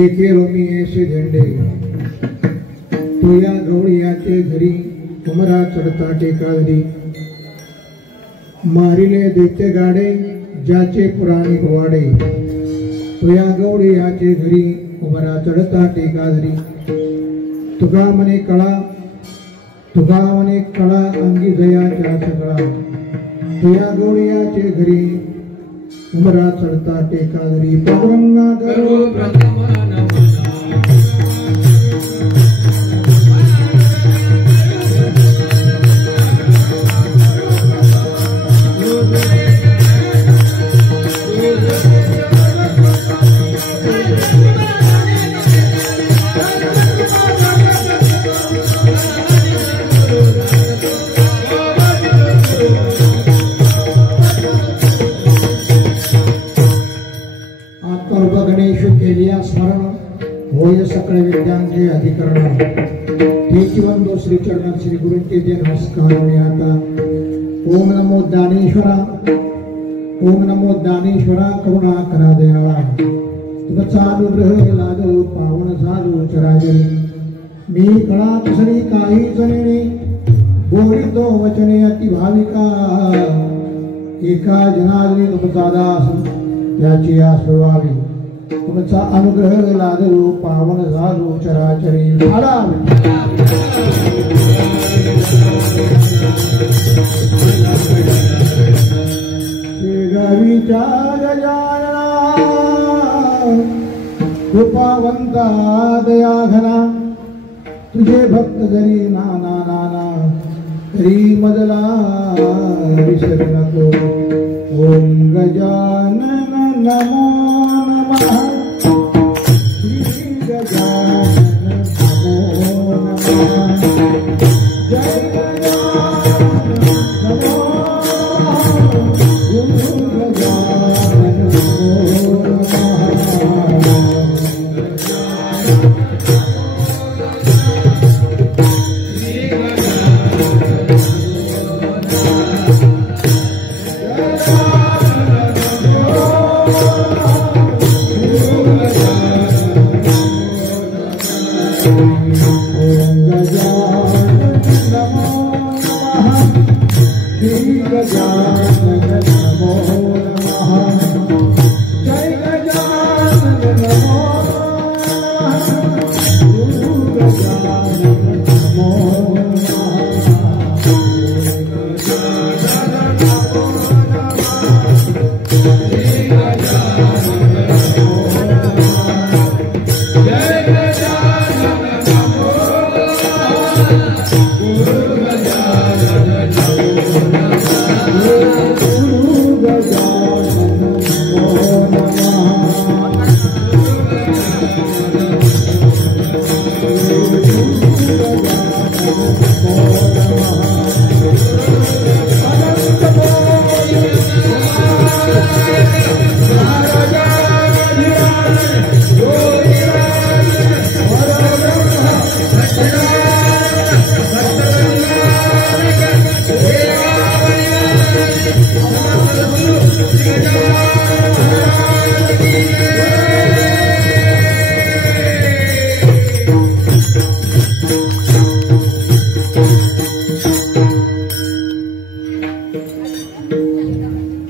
एके रोमी ऐसे झेंडे तुया गवळीयाचे घरी उमरा चढता टेकावरी मारिले देते गाडे ज्याचे पुराणी पोवाडे तुया गवळीयाचे घरी उमरा चढता टेकावरी तुगा मने कळा अंगी जयाच्या सगळा तुया गवळीयाचे घरी उमरा चढता टेकावरी पांडुरंगा करो होय सकळ विद्यांचे अधिकरण तेचवंदो श्री चरण श्री गुरुंचे जे नमस्कार आता ओम नमो ज्ञानेश्वरा करुणा करा दयाळा तुमचा अनुग्रह लागो पावन झालो चराचरी मी कळा कसरी काही जणेने बोलितो वचने अति भाविका एका जनार्दनी तुमचा दास त्याची आसवावी तुमचा अनुग्रह लादलो पावन झालो चराचरी गावीच्या गजानना कृपावंता दया घना तुझे भक्त जरी नाना नाना तरी मजला विसरू नको ओम गजानन नमो नमः श्री गजानन नमो नमः जय गजानन नमो गुरु गजानन नमो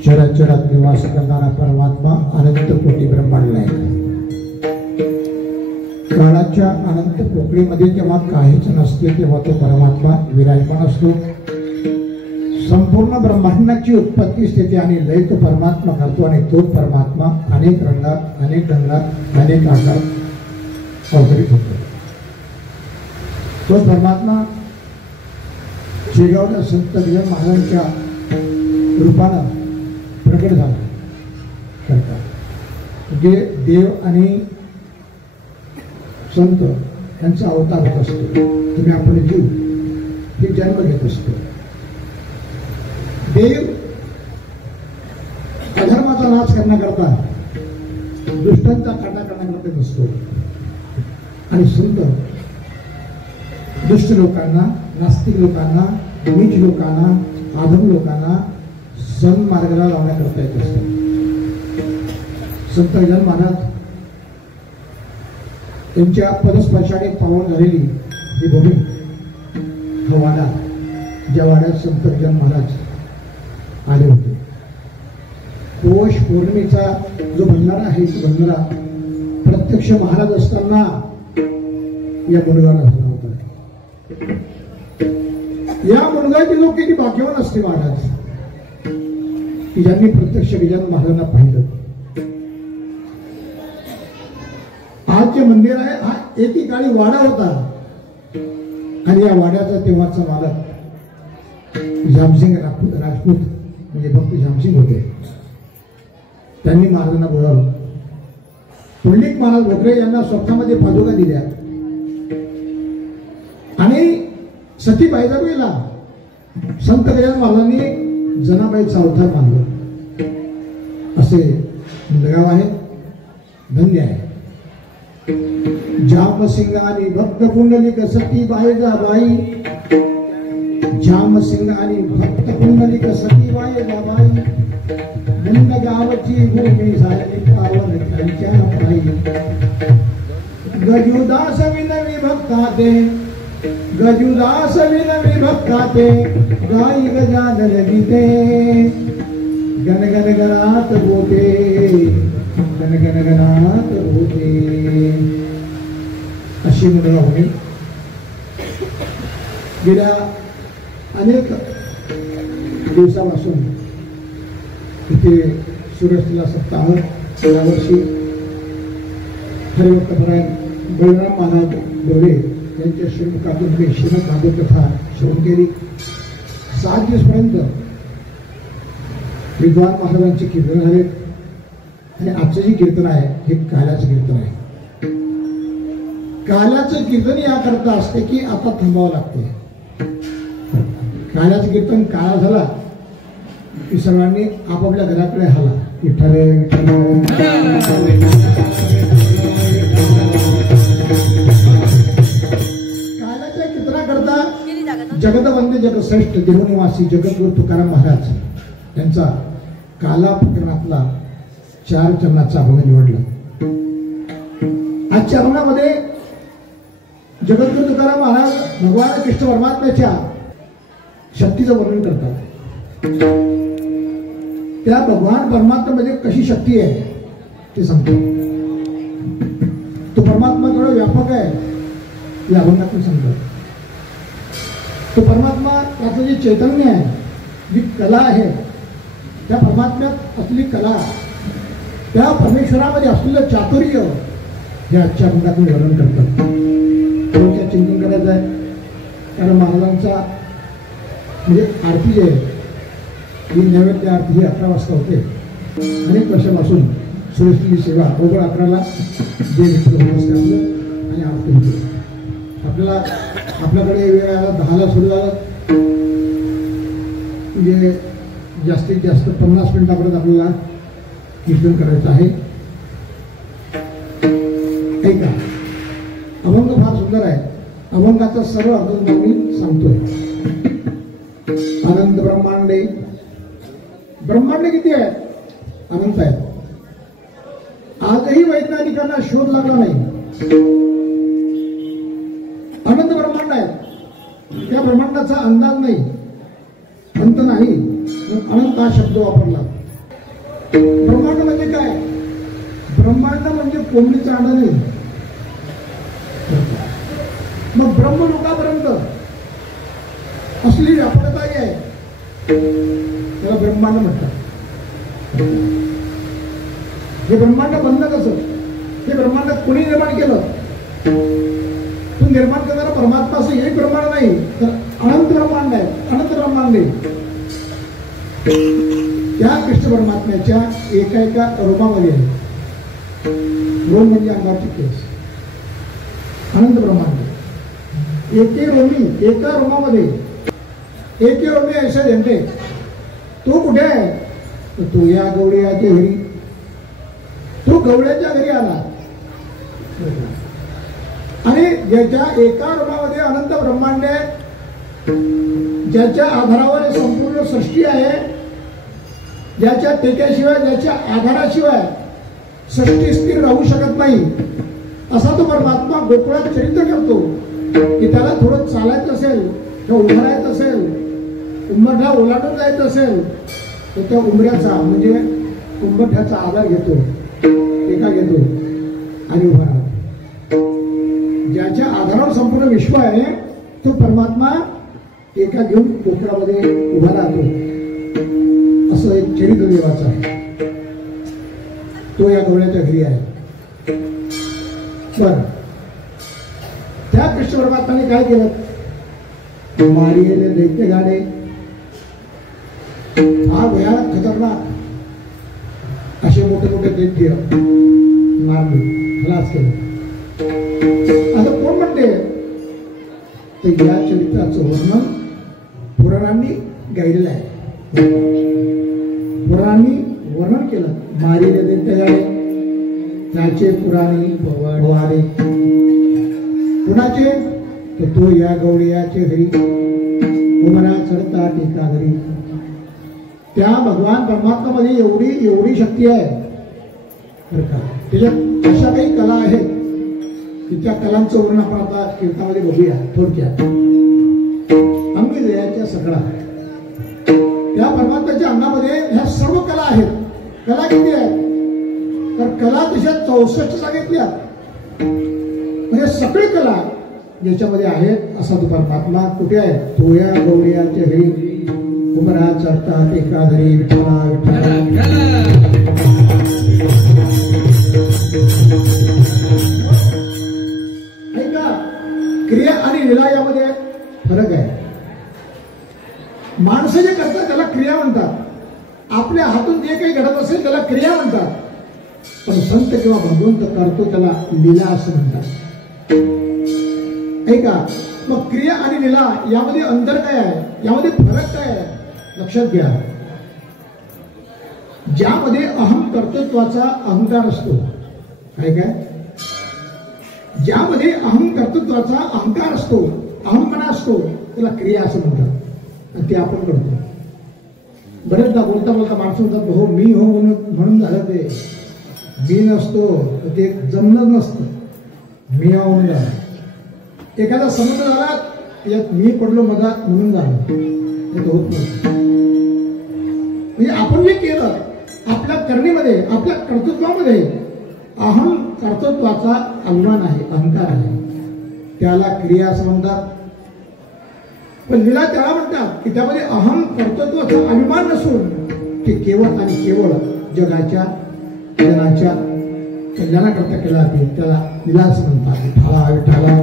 चराचरात निवास करणारा परमात्मा अनंत कोटी ब्रह्मांड आहे. काळाच्या अनंत पोकळीमध्ये जेव्हा काहीच नसते तेव्हा तो परमात्मा विराजमान असतो. संपूर्ण ब्रह्मांडाची उत्पत्ती स्थिती आणि लय तो परमात्मा करतो आणि तो परमात्मा अनेक रंगात अनेक रंगात अनेक आकारात अवतरित होतो. तो परमात्मा शेगावच्या संत गजानन महाराजांच्या रूपानं प्रकट झाला करता. म्हणजे देव आणि संत यांचा अवतार होत असतो. तुम्ही आपण जीव हे जन्म घेत असतो. देव अधर्माचा नाश करण्याकरता दुष्टांचा काटा करण्याकरता नसतो आणि संत दुष्ट लोकांना, नास्तिक लोकांना, नीच लोकांना, आधम लोकांना सन्मार्गाला लावण्याकरता येत असतात. संत गजानन महाराज त्यांच्या पदस्पर्शाने पावन झालेली ही भूमी, हा वाडा, ज्या वाड्यात संत गजानन महाराज आले होते. पौष पौर्णिमेचा जो बंधारा आहे, तो बंधारा प्रत्यक्ष महाराज असताना या मुलगाला झाला होता. या मुलगाची जो किती भाग्यवान असते महाराज, की ज्यांनी प्रत्यक्ष गजानन महाराजांना पाहिलं. आज जे मंदिर आहे हा एकेकाळी वाडा होता आणि या वाड्याचा तेव्हाचा मालक झामसिंग राजपूत म्हणजे भक्त झामसिंग होते. त्यांनी महाराजांना बोलावलं. पुंडलिक महाराज भोकरे यांना स्वप्नामध्ये पादुका दिल्या आणि सती बायजाबाईला संत गजानन महाराजांनी जनाबाईचा अवतार मानलं. असे गाव आहे, धन्य आहे. जामसिंग आणि भक्त पुंडलिक सती बायजाबाई, जामसिंग आणि भक्त पुंडलिक सती बायजाबाई, मुंड गावची भूमी झाली पावन त्यांच्या पायी. गजुदास विनवी भक्ताते, गजुदास विनवी भक्ताते, गाई गजानन गीते, गण गण गणात बोते, गण गण गणात बोते. अशी मुलं होणे गेल्या अनेक दिवसापासून इथे सूर्यस्थितीला सप्ताह, यावर्षी हरिभक्तपरायण बळीराम महाराज डोळे यांच्या श्रीमुखातून मी श्रीमद भागवत कथा श्रवण केली. 7 दिवसपर्यंत विद्वान महाराजांची कीर्तन झाले आणि आजचं जे कीर्तन आहे हे काल्याचं कीर्तन आहे. काल्याचं कीर्तन याकरता असते की आता थांबावं लागते. काल्याचं कीर्तन काळा झाला की सर्वांनी आपापल्या घराकडे हाला. विठ्ठल काल्याच्या कीर्तनाकरता जगदवंदे जगश्रेष्ठ देहनिवासी जगद्गुरु तुकाराम महाराज यांचा काला प्रकरणातला 4 चरणाचा अभंग निवडला. आज चरणामध्ये जगद्गुरु तुकाराम महाराज भगवान कृष्ण परमात्म्याच्या शक्तीचं वर्णन करतात. त्या भगवान परमात्म्यामध्ये कशी शक्ती आहे ते सांगतो. तो परमात्मा थोडा व्यापक आहे या अभंगातून सांगतात. तो परमात्मा त्याचं जे चैतन्य आहे, जी कला आहे, त्या परमात्म्यात असलेली कला, त्या परमेश्वरामध्ये असलेलं चातुर्य हे आजच्या अभंगातून वर्णन करतात. थोडक्यात चिंतन करायचं आहे. कारण महाराजांचा म्हणजे आरती जी आहे ही नैवेद्य आरती ही 11 वाजता होते. अनेक वर्षापासून सूर्यस्थिती सेवा बरोबर 11ला जे नमस्कार आणि आरती होते. आपल्याकडे वेळ आला 10ला सुरू झालं म्हणजे जास्तीत जास्त 50 मिनिटापर्यंत आपल्याला कीर्तन करायचं आहे. ऐका, अभंग फार सुंदर आहे. अभंगाचा सर्व अर्थ मी सांगतोय. अनंत ब्रह्मांडे, ब्रह्मांड किती आहेत? अनंत आहेत. आजही वैज्ञानिकांना शोध लागला नाही. अनंत ब्रह्मांड आहेत. त्या ब्रह्मांडाचा अंदाज नाही, अंत नाही. अनंत हा शब्द वापरला. ब्रह्मांड म्हणजे काय? ब्रह्मांड म्हणजे कोंबडीचा अंडा नाही. मग ब्रह्मलोकापर्यंत असली व्यापकता आहे त्याला ब्रह्मांड म्हणतात. हे ब्रह्मांड बंद कसं? हे ब्रह्मांड कोणी निर्माण केलं? तो निर्माण करणारा परमात्मा असं एक ब्रह्मांड नाही, तर अनंत ब्रह्मांड आहे. अनंत ब्रह्मांड आहे. त्या कृष्ण परमात्म्याच्या एका रोमामध्ये आहे. रोम म्हणजे अंगावरची केस. अनंत ब्रह्मांड एके रोमी, एका रोमामध्ये एके रोमी ऐसा जनते. तो कुठे आहे? तर तो या गवळ्याच्या घरी. तो गवळ्याच्या घरी आला आणि ज्याच्या एका रोमामध्ये अनंत ब्रह्मांड आहे, ज्याच्या आधारावर संपूर्ण सृष्टी आहे, ज्याच्या टेक्याशिवाय, ज्याच्या आधाराशिवाय सृष्टी स्थिर राहू शकत नाही, असा तो परमात्मा गोकुळात चरित्र करतो की त्याला थोडं चालायचं असेल किंवा उभं राहायचं असेल, उंबरठा ओलांडून जायचं असेल तर त्या उंबऱ्याचा म्हणजे उंबरठ्याचा आधार घेतो, टेका घेतो आणि उभा राहतो. ज्याच्या आधारावर संपूर्ण विश्व आहे तो परमात्मा टेका घेऊन गोकुळामध्ये उभा राहतो. असं एक चरित्र देवाचं आहे. तो या गवळ्याच्या घरी आहे. बर, त्या कृष्ण परमात्माने काय केलं? मारिलेले दैत्य गाडे, हा भयानक खतरनाक असे मोठे मोठे दैत्य मारले, खलास केले. आता कोण म्हणते? तर या चरित्राचं वर्णन पुराणांनी गायलेलं आहे. पुराणांनी वर्णन केलं. मारिले दैत्य गाडे, त्याचे पुराणी पोवाडे. कुणाचे? तर तो या गवळ्याचे घरी उमरा चढता टेका घरी. त्या भगवान परमात्म्यामध्ये एवढी एवढी शक्ती आहे बरं का. त्याच्यात अशा काही कला आहेत की त्या कलांचं वर्णन आपण आता कीर्तनामध्ये बघूया थोडक्यात. अंगी जयाच्या सगळा त्या परमात्म्याच्या अंगामध्ये ह्या सर्व कला आहेत. कला किती आहेत? तर कला तशा 64 सांगितल्या. म्हणजे सगळी कला ज्याच्यामध्ये आहेत असा तो परमात्मा कुठे आहे? तो या गौरियाच्या घरी उमरा चढता टेका घरी विठ्ठला विठ्ठला. ऐका, क्रिया आणि लीला यामध्ये फरक आहे. माणसं जे करतात त्याला क्रिया म्हणतात. आपल्या हातून जे काही घडत असेल त्याला क्रिया म्हणतात. पण संत किंवा भगवंत करतो त्याला लीला असं म्हणतात. ऐका, मग क्रिया आणि लीला यामध्ये अंतर काय आहे? यामध्ये फरक काय आहे? लक्षात घ्या. ज्यामध्ये अहम कर्तृत्वाचा अहंकार असतो, काय काय? ज्यामध्ये अहम कर्तृत्वाचा अहंकार असतो, अहमपणा असतो, त्याला क्रिया असं म्हणतात. आणि ते आपण करतो. बरेचदा बोलता बोलता माणसं म्हणतात हो मी हो म्हणून झालं. ते मी नसतो ते जमणं नसतं. मी हो म्हणून झालं. एखादा संबंध झाला यात मी पडलो मधात म्हणून झालं. हे होत नसतं. म्हणजे आपण जे केलं आपल्या करणीमध्ये, आपल्या कर्तृत्वामध्ये अहम कर्तृत्वाचा अभिमान आहे, अहंकार आहे, त्याला क्रिया असं म्हणतात. पण लीला त्याला म्हणतात की त्यामध्ये अहम कर्तृत्वाचा अभिमान नसून ते केवळ आणि केवळ जगाच्या जनाच्या कल्याणाकरता केला जाते. त्याला लीला असं म्हणतात. विठ्ठला विठ्ठला.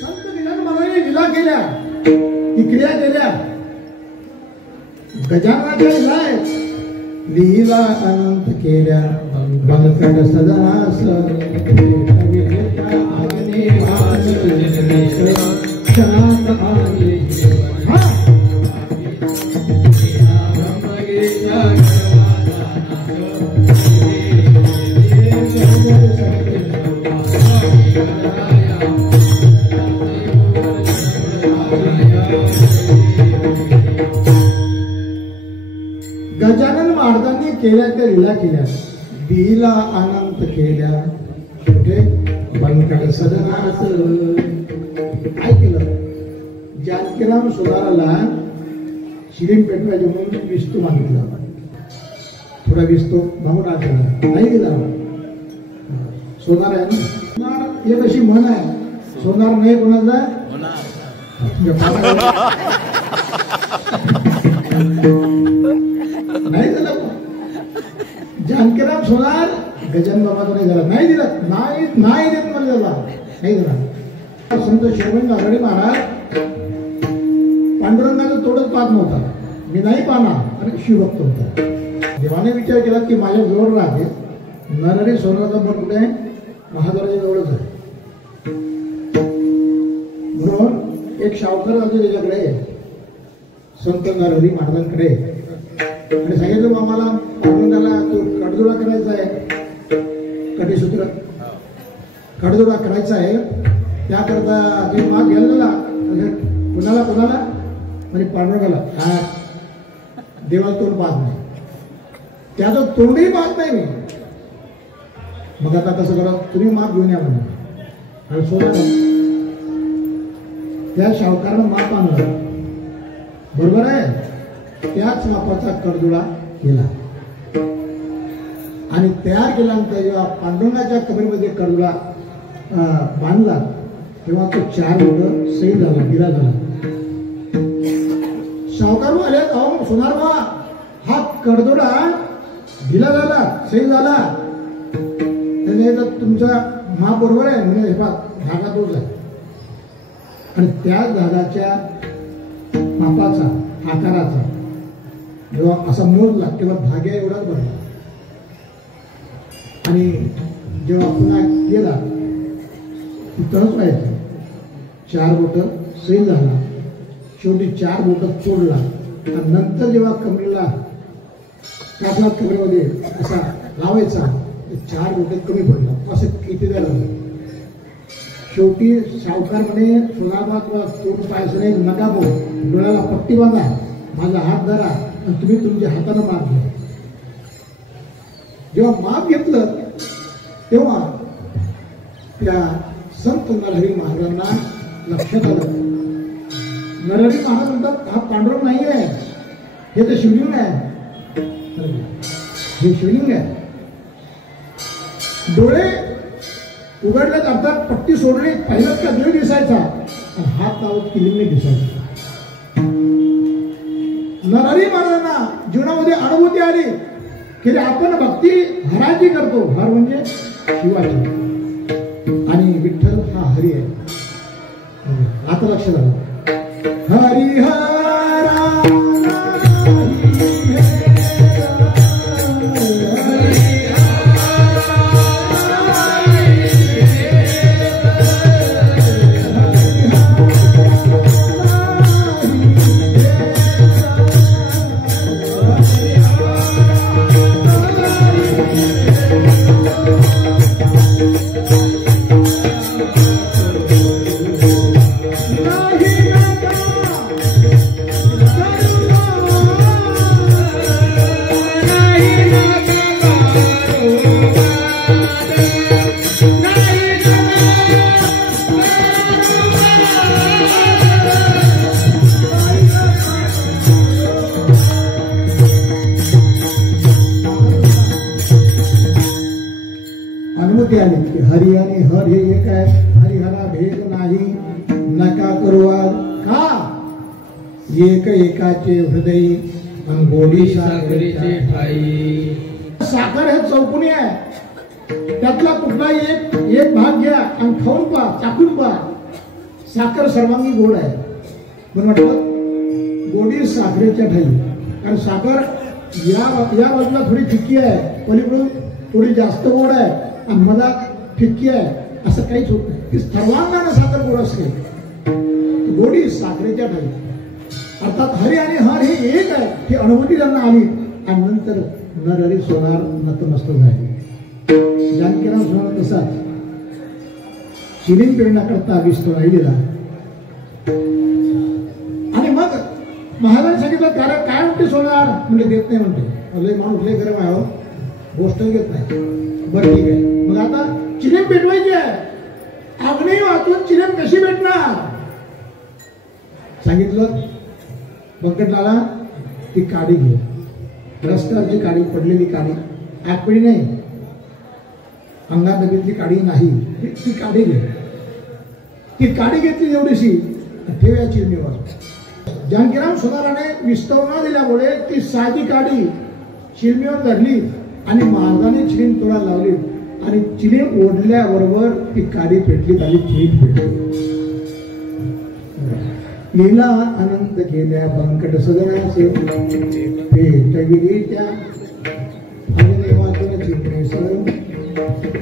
संत लीलांमध्ये लीला केल्या, ही क्रिया केल्या. गजाननाच्या लीला आहेत. लीला अनंत केल्या बलकट सदास गजानन महाराजांनी केल्या त्या लीला केल्या. लीला अनंत केल्या कुठे? बलकट सदनास. काय केलं? जानकीराम सोनाराला शिरीन पेटवायचे म्हणून विस्तू मागितला. थोडा विस्तू मागून आठवला नाही दिला. सोनार आहे ना, सोनार हे कशी म्हण आहे. सोनार नाही कोणाचा नाही दिला. जानकीराम सोनार गजानन बाबाचा नाही झाला. नाही दिला. नाही नाही देत मला झाला. नाही दिला. संत शिरोमणी आघाडी महाराज पांडुरंगाचं तोडच पाहत नव्हता. मी नाही पाहणार आणि शिवभक्त होता. देवाने विचार केला की माझ्या जवळ राहते. नरहरी सोनाराचा मठ कुठे आहे? महाद्वाराच्या जवळच आहे. म्हणून एक सावकार होते त्याच्याकडे, संत नरहरी महाराजांकडे, आणि सांगितलं आम्हाला पांडुरंगाला तो कडदोडा करायचा आहे. कटीसूत्र कडदोडा करायचा आहे. त्याकरता ते माग गेला कुणाला कुणाला म्हणजे पांडुरंगाला. हा देवाला तोंड पाहत नाही. त्याचं तोंडही पाहत नाही मी. मग आता कसं करा, तुम्ही माप घेऊन या म्हणून सोडा. त्या सावकारानं माप आणलं, बरोबर आहे. त्याच मापाचा कडदुळा केला आणि तयार केल्यानंतर जेव्हा पांडुरंगाच्या कबरीमध्ये कडदुळा बांधला तेव्हा तो 4 बोट सही झाला, गिरा झाला. सावकार आले, अहो सोनार बा, हा कडदुळा ढिला झाला, सही झाला. त्याने तुमचा माप बरोबर आहे म्हणजे हे धागा तोच आहे. आणि त्या धागाच्या मापाचा आकाराचा जेव्हा असा मोजला तेव्हा धाग्या एवढाच बनला. आणि जेव्हा पुन्हा गेला तिथंच व्हायचं. 4 बोट सैल झाला, शेवटी 4 बोट तोडला. आणि नंतर जेव्हा कमरेला टाकला, कमरेमध्ये असा लावायचा, 4 बोट कमी पडला. असं किती झालं. शेवटी सावकार म्हणे, सोनाबा तुला तोंड पाहायचं नाही, नका बोल, डोळ्याला पट्टी बांधा, माझा हात धरा आणि तुम्ही तुमच्या हाताने माप घ्या. जेव्हा माप घेतलं तेव्हा त्या संत नरहरी महाराजांना लक्षात आलं. नरहरी महाराज म्हणतात, हा पांडुरंग नाही आहे, हे तर शिवलिंग आहे. हे शिवलिंग आहे. डोळे उघडले जातात, पट्टी सोडली, पहिलाच का देव दिसायचा आणि हात लावत किलिंग दिसायचा. नरहरी महाराजांना जीवनामध्ये अनुभूती आली की आपण भक्ती हराची करतो. हर म्हणजे शिवाची आणि विठ्ठल हा हरी आहे. आता लक्ष झालं. हरी हरा आली की हरी आणि हर हे एक आहे. हरिहरा भेद नाही, नका करू का एक एकाचे हृदय आणि गोडी साखरेचे ठाई. साखर हे चौकोनी आहे, त्यातला कुठलाही एक भाग घ्या आणि खाऊन पहा, चाकून पहा. साखर सर्वांगी गोड आहे म्हणून म्हटलं गोडी साखरेच्या ठाई. कारण साखर या बाजूला थोडी फिक्की आहे, पलीकडून थोडी जास्त गोड आहे आणि मला फिक्की आहे, असं काहीच होत नाही. ती सर्वांगाने साखर गोड असते. गोडी साखरेच्या ठाई अर्थात हरी आणि हर हे एक आहे ही अनुभूती त्यांना आली. आणि नंतर नरहरी सोनार नतमस्तक झाले. जानकीराम सोनार तसाच शिलिंग पेरण्याकरता विस्तो राहिलेला. आणि मग महाराजांनी सांगितलं कारण काय म्हणते सोनार, म्हणजे देत नाही म्हणते. लय माणूस लय गरम आहे, गोष्ट घेत नाही. बरं ठीक आहे, मग आता चिलीम पेटवायची आहे. अग्नी वाचून चिलीम कशी भेटणार सांगितलं. बंकटलाला ती काडी घे, रस्त्यावरची काडी, पडलेली काडी, आगपडी नाही, अंगात डबीतली काडी नाही, ती काडी घे. ती काडी घेतली एवढीशी, ठेव या चिलमीवर. जानकीराम सोनाराने विस्तव न दिल्यामुळे ती साधी काडी चिलमीवर धरली आणि महाराजांनी चिलीम तोडा लावली आणि चिलीम ओढल्याबरोबर ती काडी पेटली, झाली चिलीम पेटली. लीला आनंद गेल्या बंकट सदनाचे पेटविली त्या अग्निवाचन चिन्हे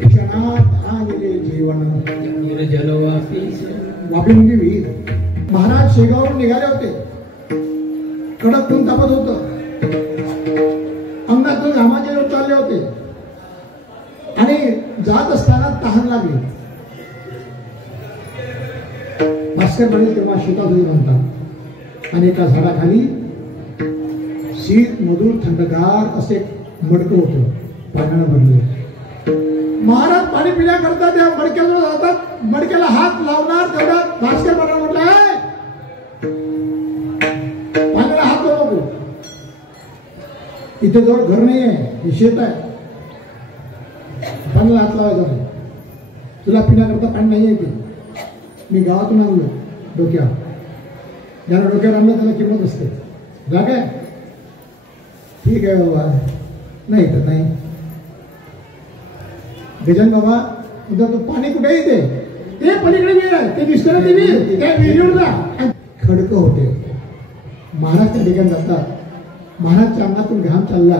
क्षणात आलेले जीवन वापिंगी वीर. महाराज शेगावरून निघाले होते. कडक ऊन तापत होतं, अंगातून घामाचे लोट चालले होते आणि जात असताना तहान लागली. भास्कर पाटील तेव्हा शेतातही म्हणतात आणि एका झाडाखाली शीत मधुर थंडगार असे मडकं होतं, पाण्यानं भरलं. महाराज पाणी पिण्याकरता त्या मडक्याजवळ जातात. मडक्याला हात लावणार तेवढा भास्कर पाटला म्हटलं, पाण्याला हात लावू नको, इथे जवळ घर नाही आहे, हे शेत आहे, पाण्याला हात लावायचा नाही, तुला पिण्याकरता पाणी नाही आहे. ते मी गावातून आणलो डोक्यावर, ज्याला डोक्यावर आणलं त्याला किंमत असते. जाग आहे, ठीक आहे बाबा, नाही तर नाही. गजान बाबा तुझा तो पाणी कुठे येते, ते पलीकडे विहीर आहे, ते दिसतं ना, ते विहीर, त्या विहिरीवर जा. खडकं होते. महाराज त्या ठिकाणी जातात. महाराजच्या अंगातून घाम चालला,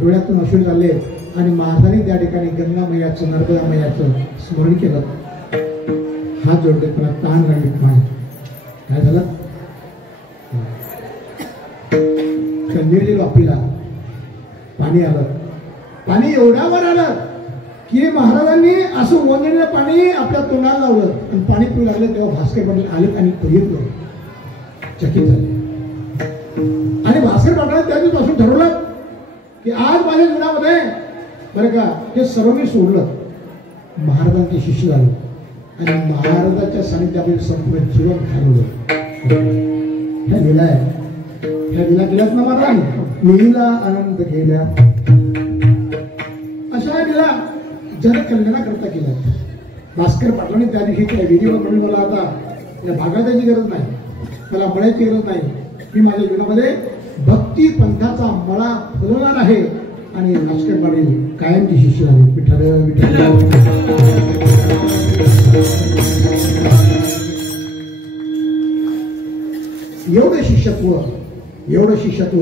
डोळ्यातून अश्रू चालले आणि महाराजांनी त्या ठिकाणी गंगा मैयाचं, नर्मदा मैयाचं स्मरण केलं. हात जोडले, मला ताण लागली. काय झालं? कंदिरली वापीला पाणी आलं. पाणी एवढ्यावर आलं की महाराजांनी असं ओंजळलेलं पाणी आपल्या तोंडाला लावलं आणि पाणी पिऊ लागलं. तेव्हा भास्कर पाटील आले आणि बघितलं, चकित झाले. आणि भास्कर पाटलांनी त्या दिवसापासून ठरवलं की आज माझ्या जीवनामध्ये बरं का हे सर्व मी सोडलं, महाराजांचे शिष्य झालो आणि महाराजांच्या सानिध्यामध्ये संपूर्ण जीवन घालवलं. ह्या लीला आहे, ह्या लीला केल्यात ना महाराजांनी, लीला आनंद केल्या. अशा लीला जनकल्याणाकरता केल्या. भास्कर पाटलांनी त्या दिवशी केल्या. विधीवर म्हणून मला आता या भागात जायची गरज नाही, मला मळ्याची गरज नाही. मी माझ्या जीवनामध्ये भक्ती पंथाचा मळा फुलवणार आहे आणि भास्कर पाटील कायमची शिष्य झाले. विठ्ठल विठ्ठल. एवढं शिष्यत्व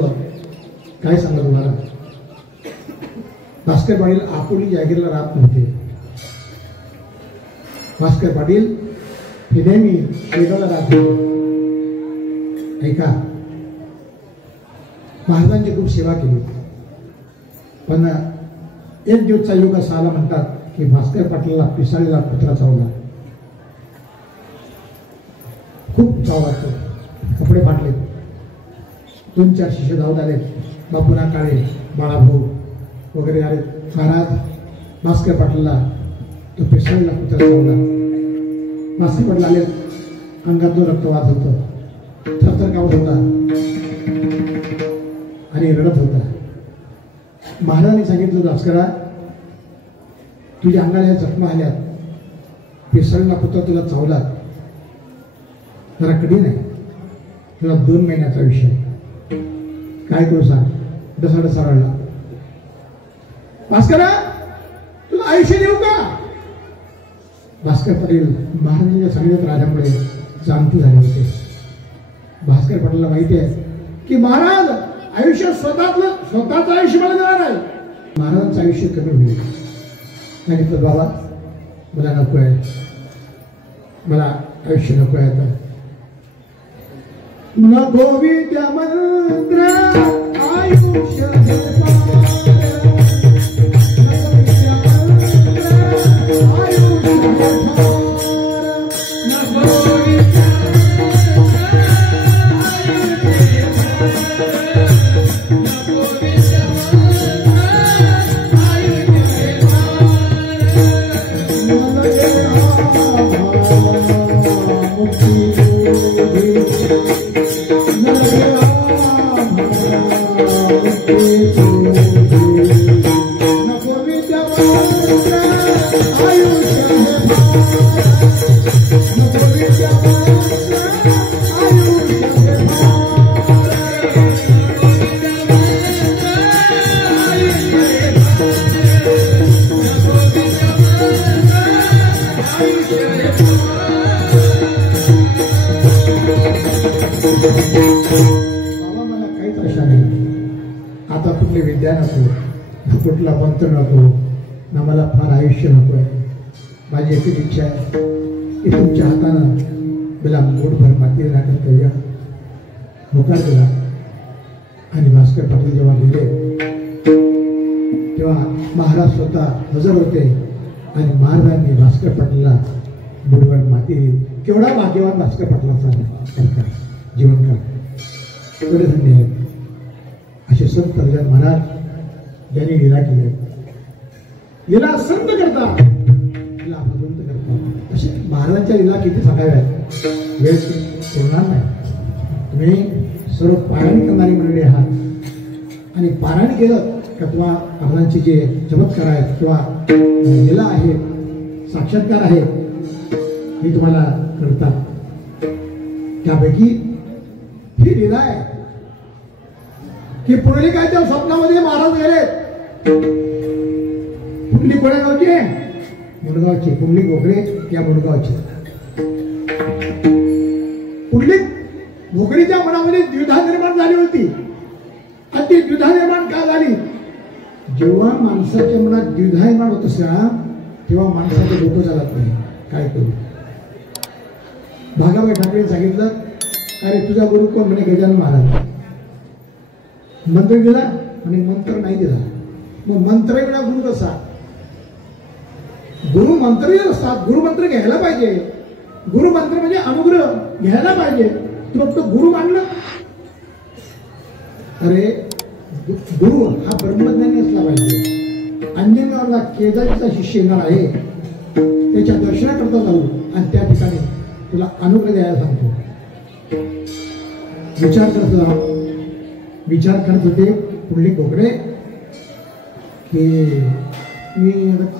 काय सांगत तुम्हाला. भास्कर पाटील आपोली जागीरला राहत नव्हते. भास्कर पाटील हे नेहमी शेगावला राहत होते. ऐका, महाराजांची खूप सेवा केली, पण एक दिवसचा योग असा आला, म्हणतात की भास्कर पाटलाला पिसाळीला कुत्रा चावला. खूप चाव वाटतो, कपडे फाटले. 2-4 शिष्य धावत आले. बापूना काळे, बाळाभाऊ वगैरे आले. महाराज, भास्कर पाटलाला तो पिसाळीला कुत्रा चावला. भास्कर पाटील आले. अंगातून रक्त वाहत होतं, थरथर कावत होता आणि रडत होता. महाराजांनी सांगितलं, भास्करा, तुझ्या अंगाला या जखमा आल्यात, पिसाळीला कुत्रा तुला चावला, जरा कधी नाही, तुला 2 महिन्याचा विषय, काय करू सांग. डसा रडला. भास्करा, तुला आयुष्य देऊ का? भास्कर पाटील महाराजांच्या सांगितलं राजामुळे जाणते झाले होते. भास्कर पाटलाला माहिती आहे की महाराज आयुष्य स्वतःच आयुष्य मला देणार आहे. महाराजांचं आयुष्य कमी होईल. सांगितलं, बाबा मला नको आहे, मला आयुष्य नको आहे. आता नको विद्या मंत्र आयुष्य बाबा, मला काहीच आशा नाही. आता कुठली विद्या नको, कुठला मंत्र नको, ना मला फार आयुष्य नको आहे. माझी एकच इच्छा आहे की तुमच्या हातानं मला मोठभर माती राखत या. होकार दिला. आणि भास्कर पाटील जेव्हा गेले तेव्हा महाराज स्वतः हजर होते आणि महाराजांनी भास्कर पाटलाला मोठभर माती दिली. केवढा भाग्यवान भास्कर पाटलाचा जीवनकाळ. एवढे धन्य आहेत. असे संत महाराज ज्यांनी लीला केली. लीला संत करता, लीला भगवंत करता. असे महाराजांच्या लीला किती सांगाव्यात, वेळ पुरणार नाही. तुम्ही सर्व पारायण करणारी मंडळी आहात आणि पारायण केलं का तुम्हा महाराजांचे जे चमत्कार आहेत किंवा लीला आहे, साक्षात्कार आहे, हे तुम्हाला कळतात. त्यापैकी ही लीला आहे की पुंडलिकाच्या स्वप्नामध्ये महाराज गेले. पुंडलिक कोण्या गावची आहे? मुंडगावची. पुंडलिक भोकरे या मुंडगावची. पुंडलिक भोकरीच्या मनामध्ये द्विधा निर्माण झाली होती. आणि ती द्विधा निर्माण का झाली? जेव्हा माणसाच्या मनात द्विधा निर्माण होत असता तेव्हा माणसाचं डोकं चालत नाही. काय करू? भागाबाई ठाकरे सांगितलं, अरे तुझा गुरु कोण? म्हणे गजानन महाराज. मंत्र दिला आणि मंत्र नाही दिला. मग मंत्र विना गुरु कसा? गुरु मंत्र असतात. गुरु मंत्र घ्यायला पाहिजे. गुरु मंत्र म्हणजे अनुग्रह घ्यायला पाहिजे. तू फक्त गुरु मानलं. अरे गुरु हा ब्रह्मज्ञानी असला पाहिजे. अंजनगावला केदारीचा शिष्य येणार आहे, त्याच्या दर्शनाकरता जाऊ आणि त्या ठिकाणी तुला अनुग्रह द्यायला सांगतो. विचार करत होते पुंडलिक भोकरे की मी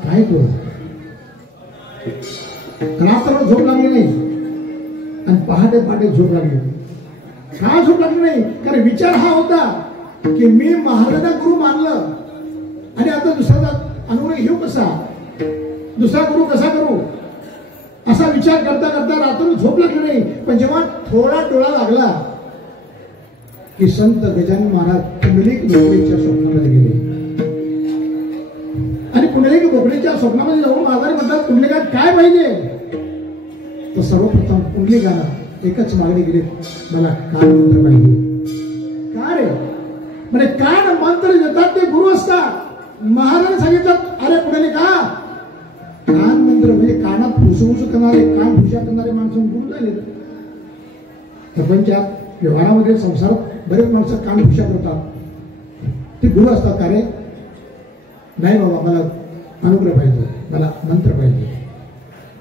काय करू. रात्र झोप लागली नाही आणि पहाटे पहाटे झोप लागली. का झोप लागली नाही? कारण विचार हा होता की मी महाराजांना गुरु मानलं आणि आता दुसऱ्याचा अनुग्रह घेऊ कसा, दुसरा गुरु कसा करू, असा विचार करता करता रात्र झोप लागली नाही. पण जेव्हा थोडा डोळा लागला की संत गजानन महाराज पुंडलिक भोकरेच्या स्वप्नामध्ये गेले. आणि पुंडलिक भोकरेच्या स्वप्नामध्ये जाऊन महाराज म्हणतात, पुंडलिकात काय पाहिजे? तर सर्वप्रथम पुंडलिकानं एकच मागणी केली, मला कान मंत्र पाहिजे. का रे? म्हणजे कान मंत्र देतात ते गुरु असतात. महाराज सांगितलं, अरे पुंडलिका, कान मंत्र म्हणजे कानात फुसफुस करणारे, कान फुशा करणारे माणसं गुरु झाले. प्रपंचात व्यवहारामध्ये संसारात बरेच माणसं कान फुशा करतात, ते गुरु असतात. का रे? नाही बाबा, मला अनुग्रह पाहिजे, मला मंत्र पाहिजे.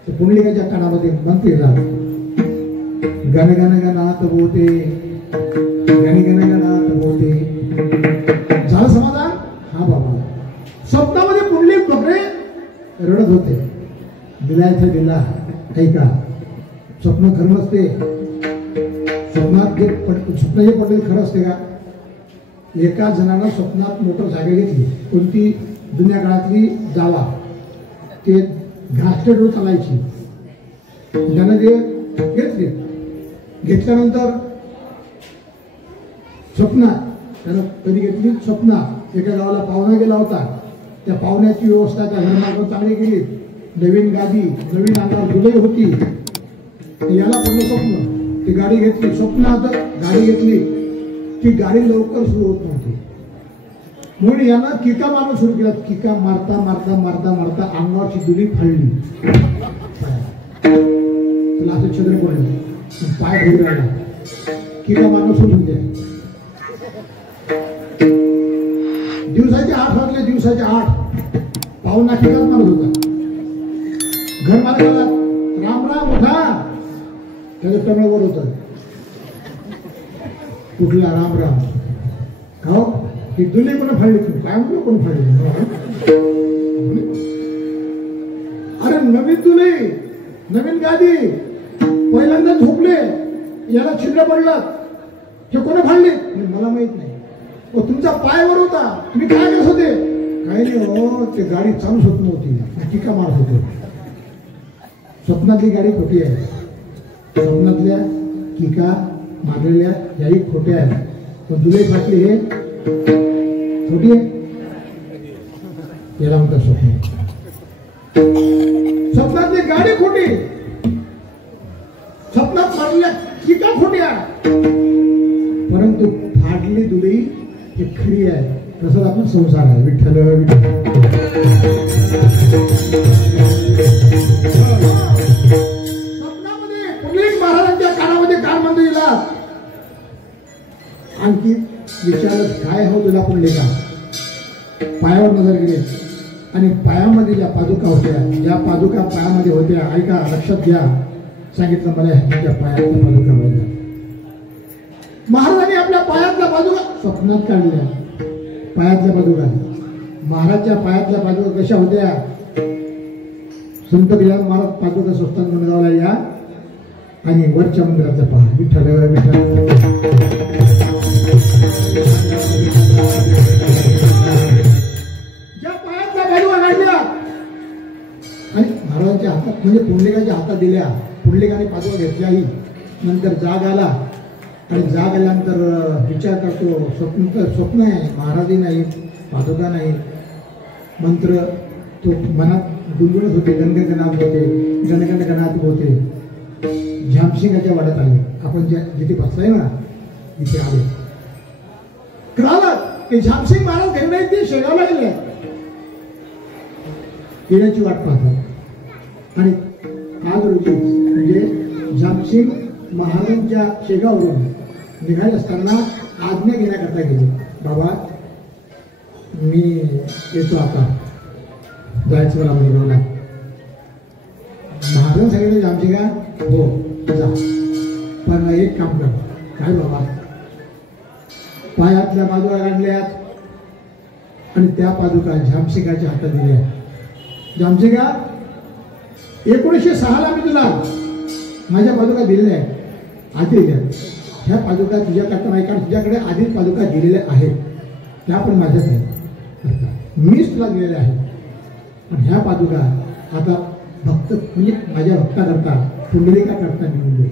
तर पुंडलिकाच्या कानामध्ये मंत्र येतात, गण गण गणात बोते, गण गण गणात बोते. झालं समाधान? हा बाबा. स्वप्नामध्ये पुंडलिक भोकरे रडत होते. दिलायचं दिला. ऐका, स्वप्न खरं नसते. स्वप्नात जे स्वप्न जे पडले खरं असते का? एका जणानं स्वप्नात मोटर जागा घेतली, कोणती जुन्या काळातली जावा, ते घासटेडवर चालायची. त्यानं ते घेतले. घेतल्यानंतर स्वप्नात त्यानं कधी घेतली? स्वप्नात एका गावाला पाहुणा गेला होता. त्या पाहुण्याची व्यवस्था त्या घरमालकानं चांगली केली. नवीन गादी, नवीन अंगावर दुलई होती. याला पडलं स्वप्न. ती गाडी घेतली. स्वप्नात गाडी घेतली. ती गाडी लवकर सुरू होत नव्हती. म्हणून यानं किका मारणं सुरू केला. किका मारता मारता मारता मारता अंगावरची दुली फाळली. तुला असं छद्र पडलं, पाय घेऊन राहिला. किका मारणं सुरू होते. दिवसाचे 8 वाजले. दिवसाचे 8 पाहुणा किकाच मारत होता. घर मालकाला राम राम उठा. त्याचं कमळवर होतं. कुठला राम राम? खाओ ही दुली कोण फाडली? काय म्हणतो कोण फाडली? अरे नवीन दुली, नवीन गादी, पहिल्यांदा झोपले, याला छिद्र पडलं. हे कोण फाडली? मला माहित नाही. तुमचा पायवर होता, तुम्ही काय करत होते? काही नाही हो, ते गाडी चालूच होत नव्हती, टिका मारत होते. स्वप्नातली गाडी खोटी आहे. स्वप्नातल्या किका मारलेल्या याही खोट्या आहेत. पण दुले फाटली हे खोटी आहे. याला म्हणतात स्वप्न. स्वप्नातली गाडी खोटी, स्वप्नात मारलेल्या किका खोट्या, परंतु फाटली दुलई हे खरी आहे. तसंच आपण संसार आहे. विठ्ठल विठ्ठल. स्वप्नामध्ये पुंडलिक महाराजांच्या कानामध्ये कान मंत्र दिला. आणखी विचारत काय हो तुला पुंडलिका? पायावर नजर गेली आणि पायामध्ये ज्या पादुका होत्या, ज्या पादुका पायामध्ये होत्या, ऐका लक्षात घ्या, सांगितलं मला ह्याच्या पायातल्या पादुका पाहिजे. महाराजांनी आपल्या पायातल्या पादुका स्वप्नात काढल्या. पायातल्या पादुका महाराजच्या पायातल्या पादुका कशा होत्या? संत गजानन महाराज पादुका स्वस्तात मनगावला या आणि वरच्या मंदिरातल्या पहा, विठ्ठल विठ्ठल. ज्या पायातल्या पादुका काढल्या आणि महाराजांच्या हातात म्हणजे पुंडलिकाच्या हातात दिल्या. पुंडलिकाने पादुका घेतल्याही. नंतर जाग आला आणि जाग आल्यानंतर विचार करतो, स्वप्न आहे, महाराजही नाही, पादुका नाही. मंत्र तो मनात गुणगुणत होते, गणगणनाथ होते, गणगणगणात होते. झामसिंगाच्या वाड्यात आले. आपण जिथे बसलाय ना तिथे आले. कळालं की झामसिंग महाराज घरी नाही, ते शेगावला गेले. येण्याची वाट पाहतात आणि आज रोजी म्हणजे झामसिंग महाराजांच्या शेगावरून निघाले असताना आज्ञा घेण्याकरता गेले. बाबा मी येतो, आता जायचं मला मुलगावला. महाराज सांगितलं झामसिंगा, हो जा, पण एक काम कर. काय बाबा? पायातल्या पादुका काढल्यात आणि त्या पादुका झामसिंगाच्या हातात दिल्या. झामसिंगा 1906 मी तुला माझ्या पादुका दिलेल्या आहेत, आधी द्या. ह्या पादुका तुझ्याकरता नाही, कारण तुझ्याकडे आधी पादुका दिलेल्या आहेत, त्या पण माझ्याच आहेत, मीच तुला दिलेल्या आहेत. पण ह्या पादुका आता भक्त म्हणजे माझ्या भक्ताकरता, पुंडलिका करता मिळून दे.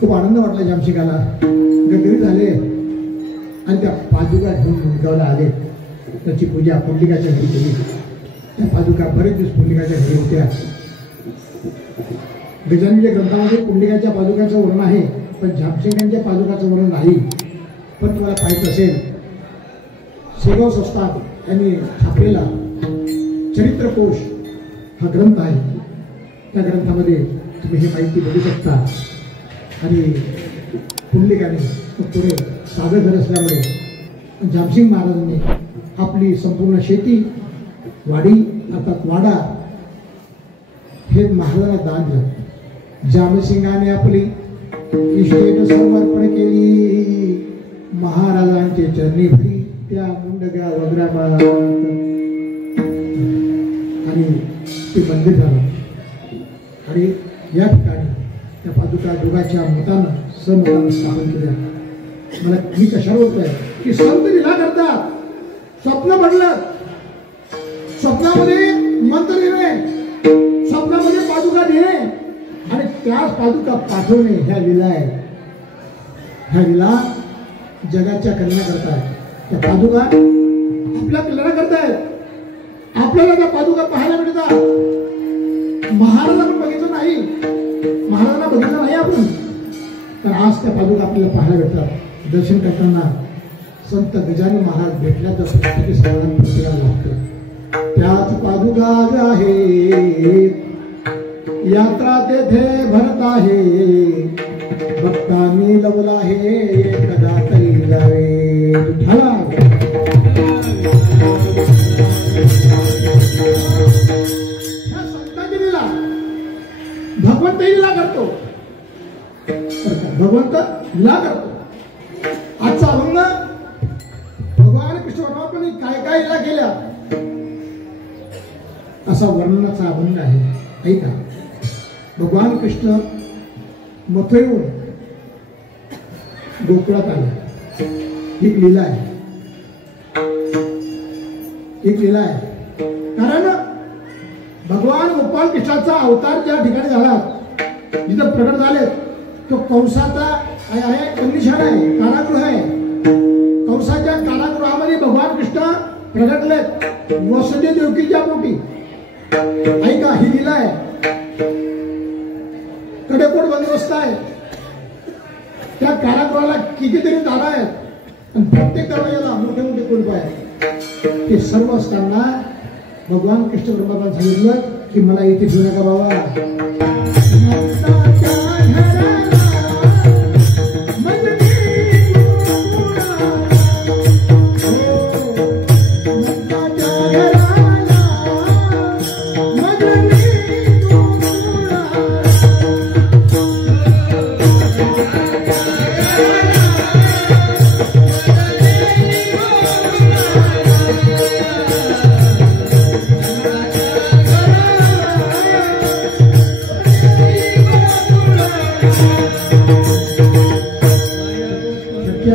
खूप आनंद वाटला झामसिंगाला. गदरी झाले आणि त्या पादुका घेऊन मुलगावला आले. त्याची पूजा पुंडलिकाच्या घरी केली. त्या पादुका बरेच दिवस पुंडलिकाच्या घरी होत्या. गजाननच्या ग्रंथामध्ये पुंडलिकाच्या पादुकांचं वर्णन आहे, पण झामसिंगांच्या पादुकाचं वर्णन नाही. पण तुम्हाला पाहायचं असेल, शेगाव संस्थान यांनी छापलेला चरित्रकोश हा ग्रंथ आहे. त्या ग्रंथामध्ये तुम्ही ही माहिती बघू शकता. आणि पुंडलिकाने पुढे साधं घर असल्यामुळे झामसिंग महाराजांनी आपली संपूर्ण शेती, वाडी अर्थात वाडा हे महाराजांना दान दिलं. झामसिंगाने आपली इस्टेट समर्पण केली. महाराजांचे चरणी भरी त्या मुंडगा वगैरा आणि ते मंदिर झालं. आणि या ठिकाणी त्या पादुका दोघांच्या मतानं समतानं स्थापन केल्या. मला मी कशावर होतोय की संत लीला करतात. स्वप्न पडलं, स्वप्नामध्ये मंत्र देणे, स्वप्नामध्ये पादुका देणे आणि त्याच पादुका पाठवणे, ह्या लीला आहे. ह्या लीला जगाच्या कल्याणा करतायत. त्या पादुका आपल्या कल्याणा करतायत. आपल्याला त्या पादुका पाहायला मिळतात. महाराजांना पण बघितलं नाही, महाराजांना बघितलं नाही आपण, तर आज त्या पादुका आपल्याला पाहायला भेटतात. दर्शन करताना संत गजानन महाराज भेटल्याचं प्रत्येक समाधान प्रत्येकाला लागतं. त्याच पादुका आहे, यात्रा तेथे भरत आहे, भक्तांनी लवला आहे, कदा तरी जावे विठ्ठला. ह्या संतांची लीला भगवंत लीला करतो. भगवंत लीला करतो. आजचा अभंग भगवान कृष्ण परमात्म्याने काय काय लीला केल्या असा वर्णनाचा अभंग आहे. ऐका, भगवान कृष्ण मथुरेहून गोकुळात आले. एक लीला आहे, एक लीला आहे. कारण भगवान गोपाल कृष्णाचा अवतार ज्या ठिकाणी झाला, जिथं प्रकट झाले, तो कंसाचा आहे, कंडिशन आहे, कारागृह आहे. कंसाच्या कारागृहामध्ये भगवान कृष्ण प्रगटले वसुदेव देवकीच्या पोटी. ऐका, ही लीला आहे. कडेकोट बंदोबस्त आहे. त्या कारागृहाला कितीतरी दारा आहेत आणि प्रत्येक दरवाजाला मोठे मोठे कुलूप आहेत. ते सर्व असताना भगवान कृष्ण परमात्म्याने सांगितलं की मला इथे ठेवू नका बाबा.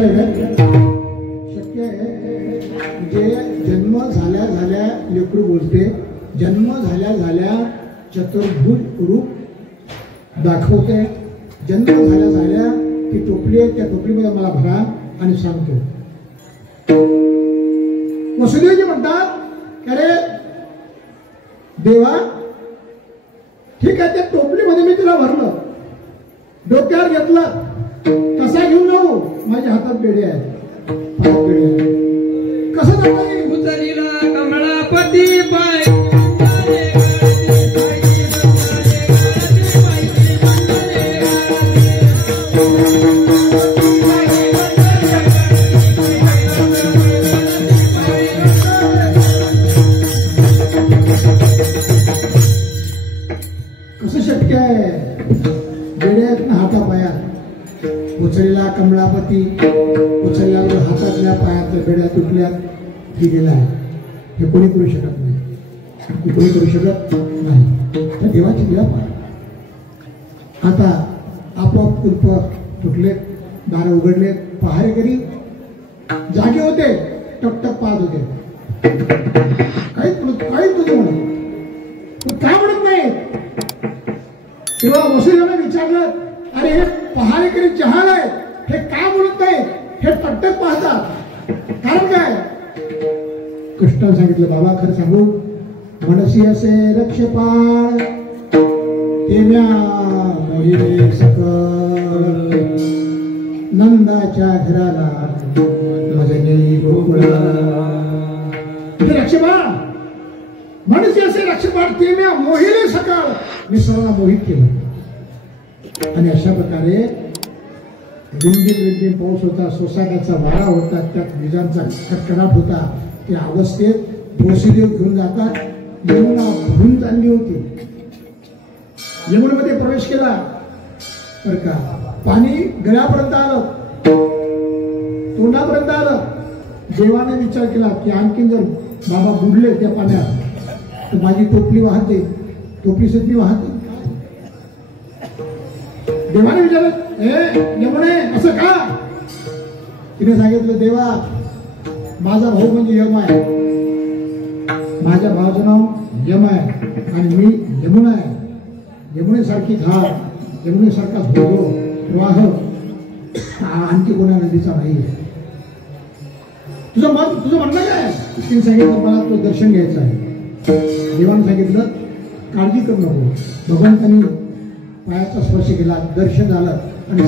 आहे शक्य आहे म्हणजे जन्म झाल्या झाल्या लेकरू बोलते, जन्म झाल्या झाल्या चतुर्भुज रूप दाखवते, जन्म झाल्या झाल्या ती टोपली आहे, त्या टोपलीमध्ये मला भरा आणि सांगतो. वसुदेवजी म्हणतात अरे देवा ठीक आहे, त्या टोपलीमध्ये मी तुला भरलं, डोक्यावर घेतलं, कसा घेऊन जाऊ, माझ्या हातात बेडे आहेत, पायात बेडे आहेत, कसं जाता येईल? उचलीला कमळापती पाय कसं शक्य आहे? बेडे आहेत ना हातापायात, उचललेला कमळापती, उचलल्यावर हातातल्या पायातल्या बेड्या तुटल्या, ती गेला आहे. हे कोणी करू शकत नाही, हे कोणी करू शकत नाही. तर देवाची लीला पहा. आता आपोआप कुलप तुटले, दार उघडले, पहारेकरी जागे होते, टकटक पाहत होते. काहीच तुझं म्हणत काय म्हणत नाही. तेव्हा वसुदेवाने विचारलं अरे हे पहारेकरी जहाल आहे, हे काय बोलत नाही, हे टकटक पाहतात, कारण काय? कृष्णाने सांगितलं बाबा खरं सांगू, मनसी असे रक्षपाळ तेम्या मोहिरे सकळ, नंदाच्या घराला मजने गोकुळा. रक्षपाळ मनसी असे रक्षपाळ तेम्या मोहिले सकाळ, मी सर्वांना मोहित केलं. आणि अशा प्रकारे रिमझिम पाऊस होता, सोसाट्याचा वारा होता, त्यात विजांचा कडकडाट होता. त्या अवस्थेत वसुदेव घेऊन जातात. यमुना भरून चालली होती, यमुनेमध्ये प्रवेश केला बरं का, पाणी गळ्यापर्यंत आलं, तोंडापर्यंत आलं. देवाने विचार केला की आणखीन जर बाबा बुडले त्या पाण्यात तर माझी टोपली वाहते, टोपली सगळी वाहते. देवाने विचारलं ए यमुने असं का? तिने सांगितलं देवा माझा भाऊ म्हणजे यम आहे, माझ्या भावाचं नाव यम आहे आणि मी यमुना आहे. यमुनेसारखी धार, यमुनेसारखा धोधो प्रवाह आणखी कोणा नदीचा नाही आहे. तुझं म्हणणं काय? तिने सांगितलं मला तो दर्शन घ्यायचं आहे. देवाने सांगितलं काळजी करू नको. भगवंतांनी पायाचा स्पर्श केला, दर्शन झालं आणि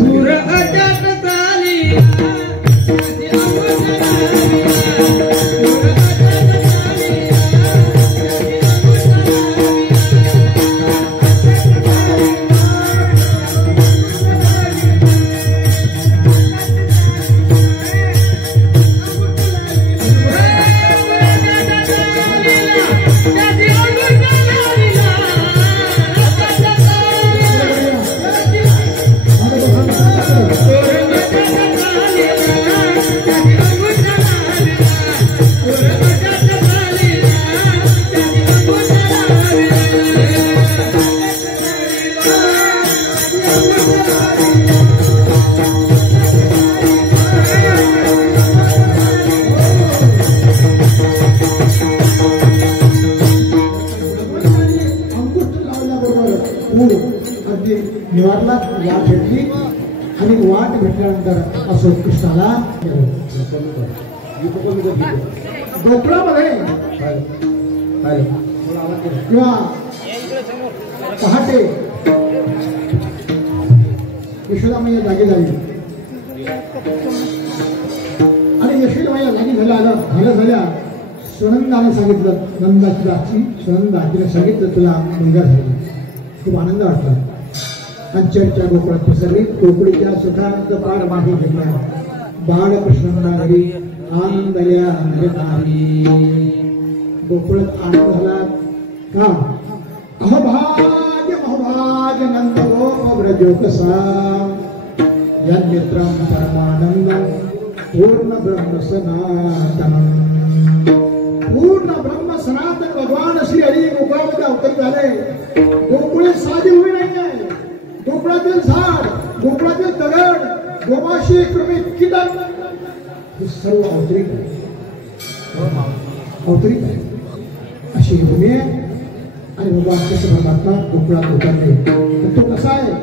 निवारला, वाट भेटली आणि वाट भेटल्यानंतर असो कृष्णाला गोकुळामध्ये किंवा पहाटे यशोदामय्या जागी झाली आणि यशोदामय्या जागी झाल्या सुनंदाने सांगितलं, नंदाची दाची सुनंदा तिने सांगितलं तुला मुलगा झाला. खूप आनंद वाटला. पंचरच्या गोकुळात पसरली. गोकुळीच्या सुखानंद पार मागे घेतला. बाळकृष्णांना घरी आनंदल्या हरी. गोकुळात आनंद झाला का? अहोभाग्य महोभाग्य नंद गोप व्रजो कसा यन्मित्रं परमानंदं पूर्ण ब्रह्म सनातनं. पूर्ण ब्रह्म सनातन भगवान श्री हरी गोकुळामध्ये अवतरित झाले. गोकुळे साधी होई नाही आहे. गोकुळातील झाड, गोकुळातील दगड, गोमाशी कृमी कीटक हे सर्व अवतरित आहे, अवतरित आहे अशी भूमी आहे. आणि भगवान कृष्ण परमात्मा गोकुळात उतरले. तो कसा आहे?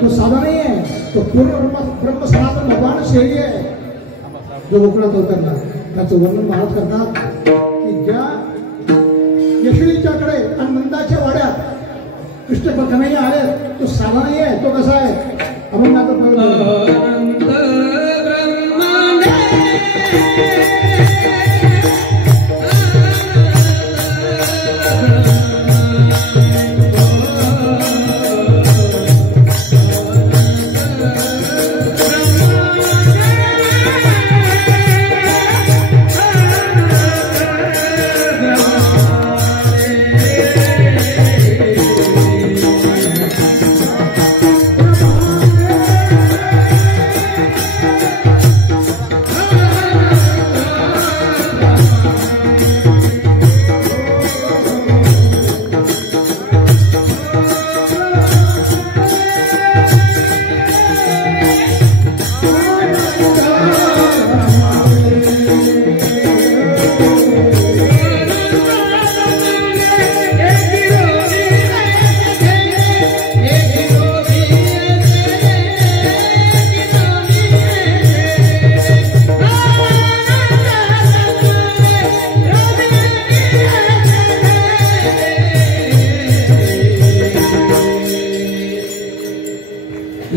तो साधा नाही आहे, तो पूर्ण ब्रह्म सनातन भगवान शैली आहे जो गोकुळात उतरला. त्याचं वर्णन महाराज करतात की ज्या यशोदेच्याकडे आणि नंदाच्या वाड्यात कृष्ण कन्हैया आले, तो साधा नाही आहे. तो कसा आहे? आपण आता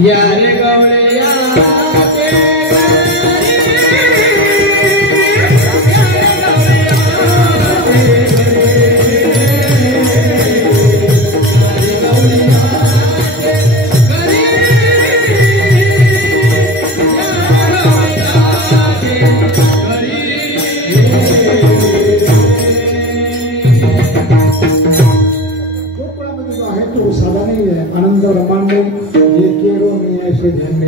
यारे गवळ्या आनंद ब्रह्मांड जे के रोम ऐसे ध्यान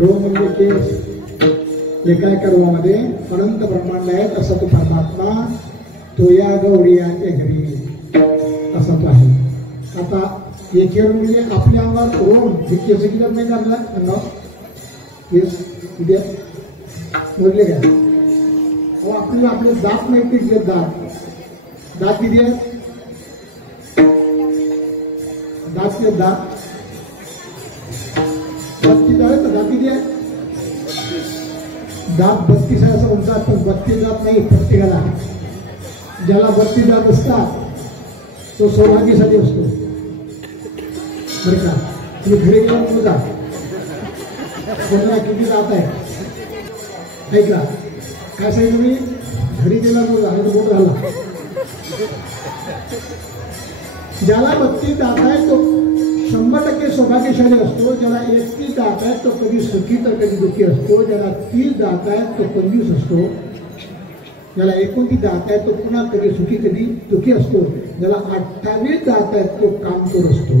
रोम म्हणजे केस एका रोमामध्ये अनंत ब्रह्मांड आहे. तसा तो परमात्मा तो या गौरियांच्या घरी असा तो आहे. आता एके रोम म्हणजे आपल्या अंगावर रोम हे केस किती नाही काढला अंगावर केस किती मोजले काय? अहो आपल्याला आपले दात नाही किती दात दात किती आहेत? दात के दात 32 आहे तर दात किती आहे? दात 32 आहे असं म्हणतात, पण 32 दात नाही प्रत्येकाला. ज्याला 32 दात असतात तो सौभाग्यासाठी असतो बरं का. तुम्ही घरी गेला म्हणून जा कोणाला किती दात आहे ऐकला काय सांगितलं मी? घरी गेला म्हणून जा, तो मोठं झाला. ज्याला 32 दात आहे तो 100% सौभाग्यशाली असतो. ज्याला 31 दात आहे तो कधी सुखी तर कधी दुःखी असतो. ज्याला 30 दात आहे तो कंजूस असतो. ज्याला 29 दात आहे तो पुन्हा कधी सुखी कधी दुःखी असतो. ज्याला 28 दात आहे तो कामचोर असतो.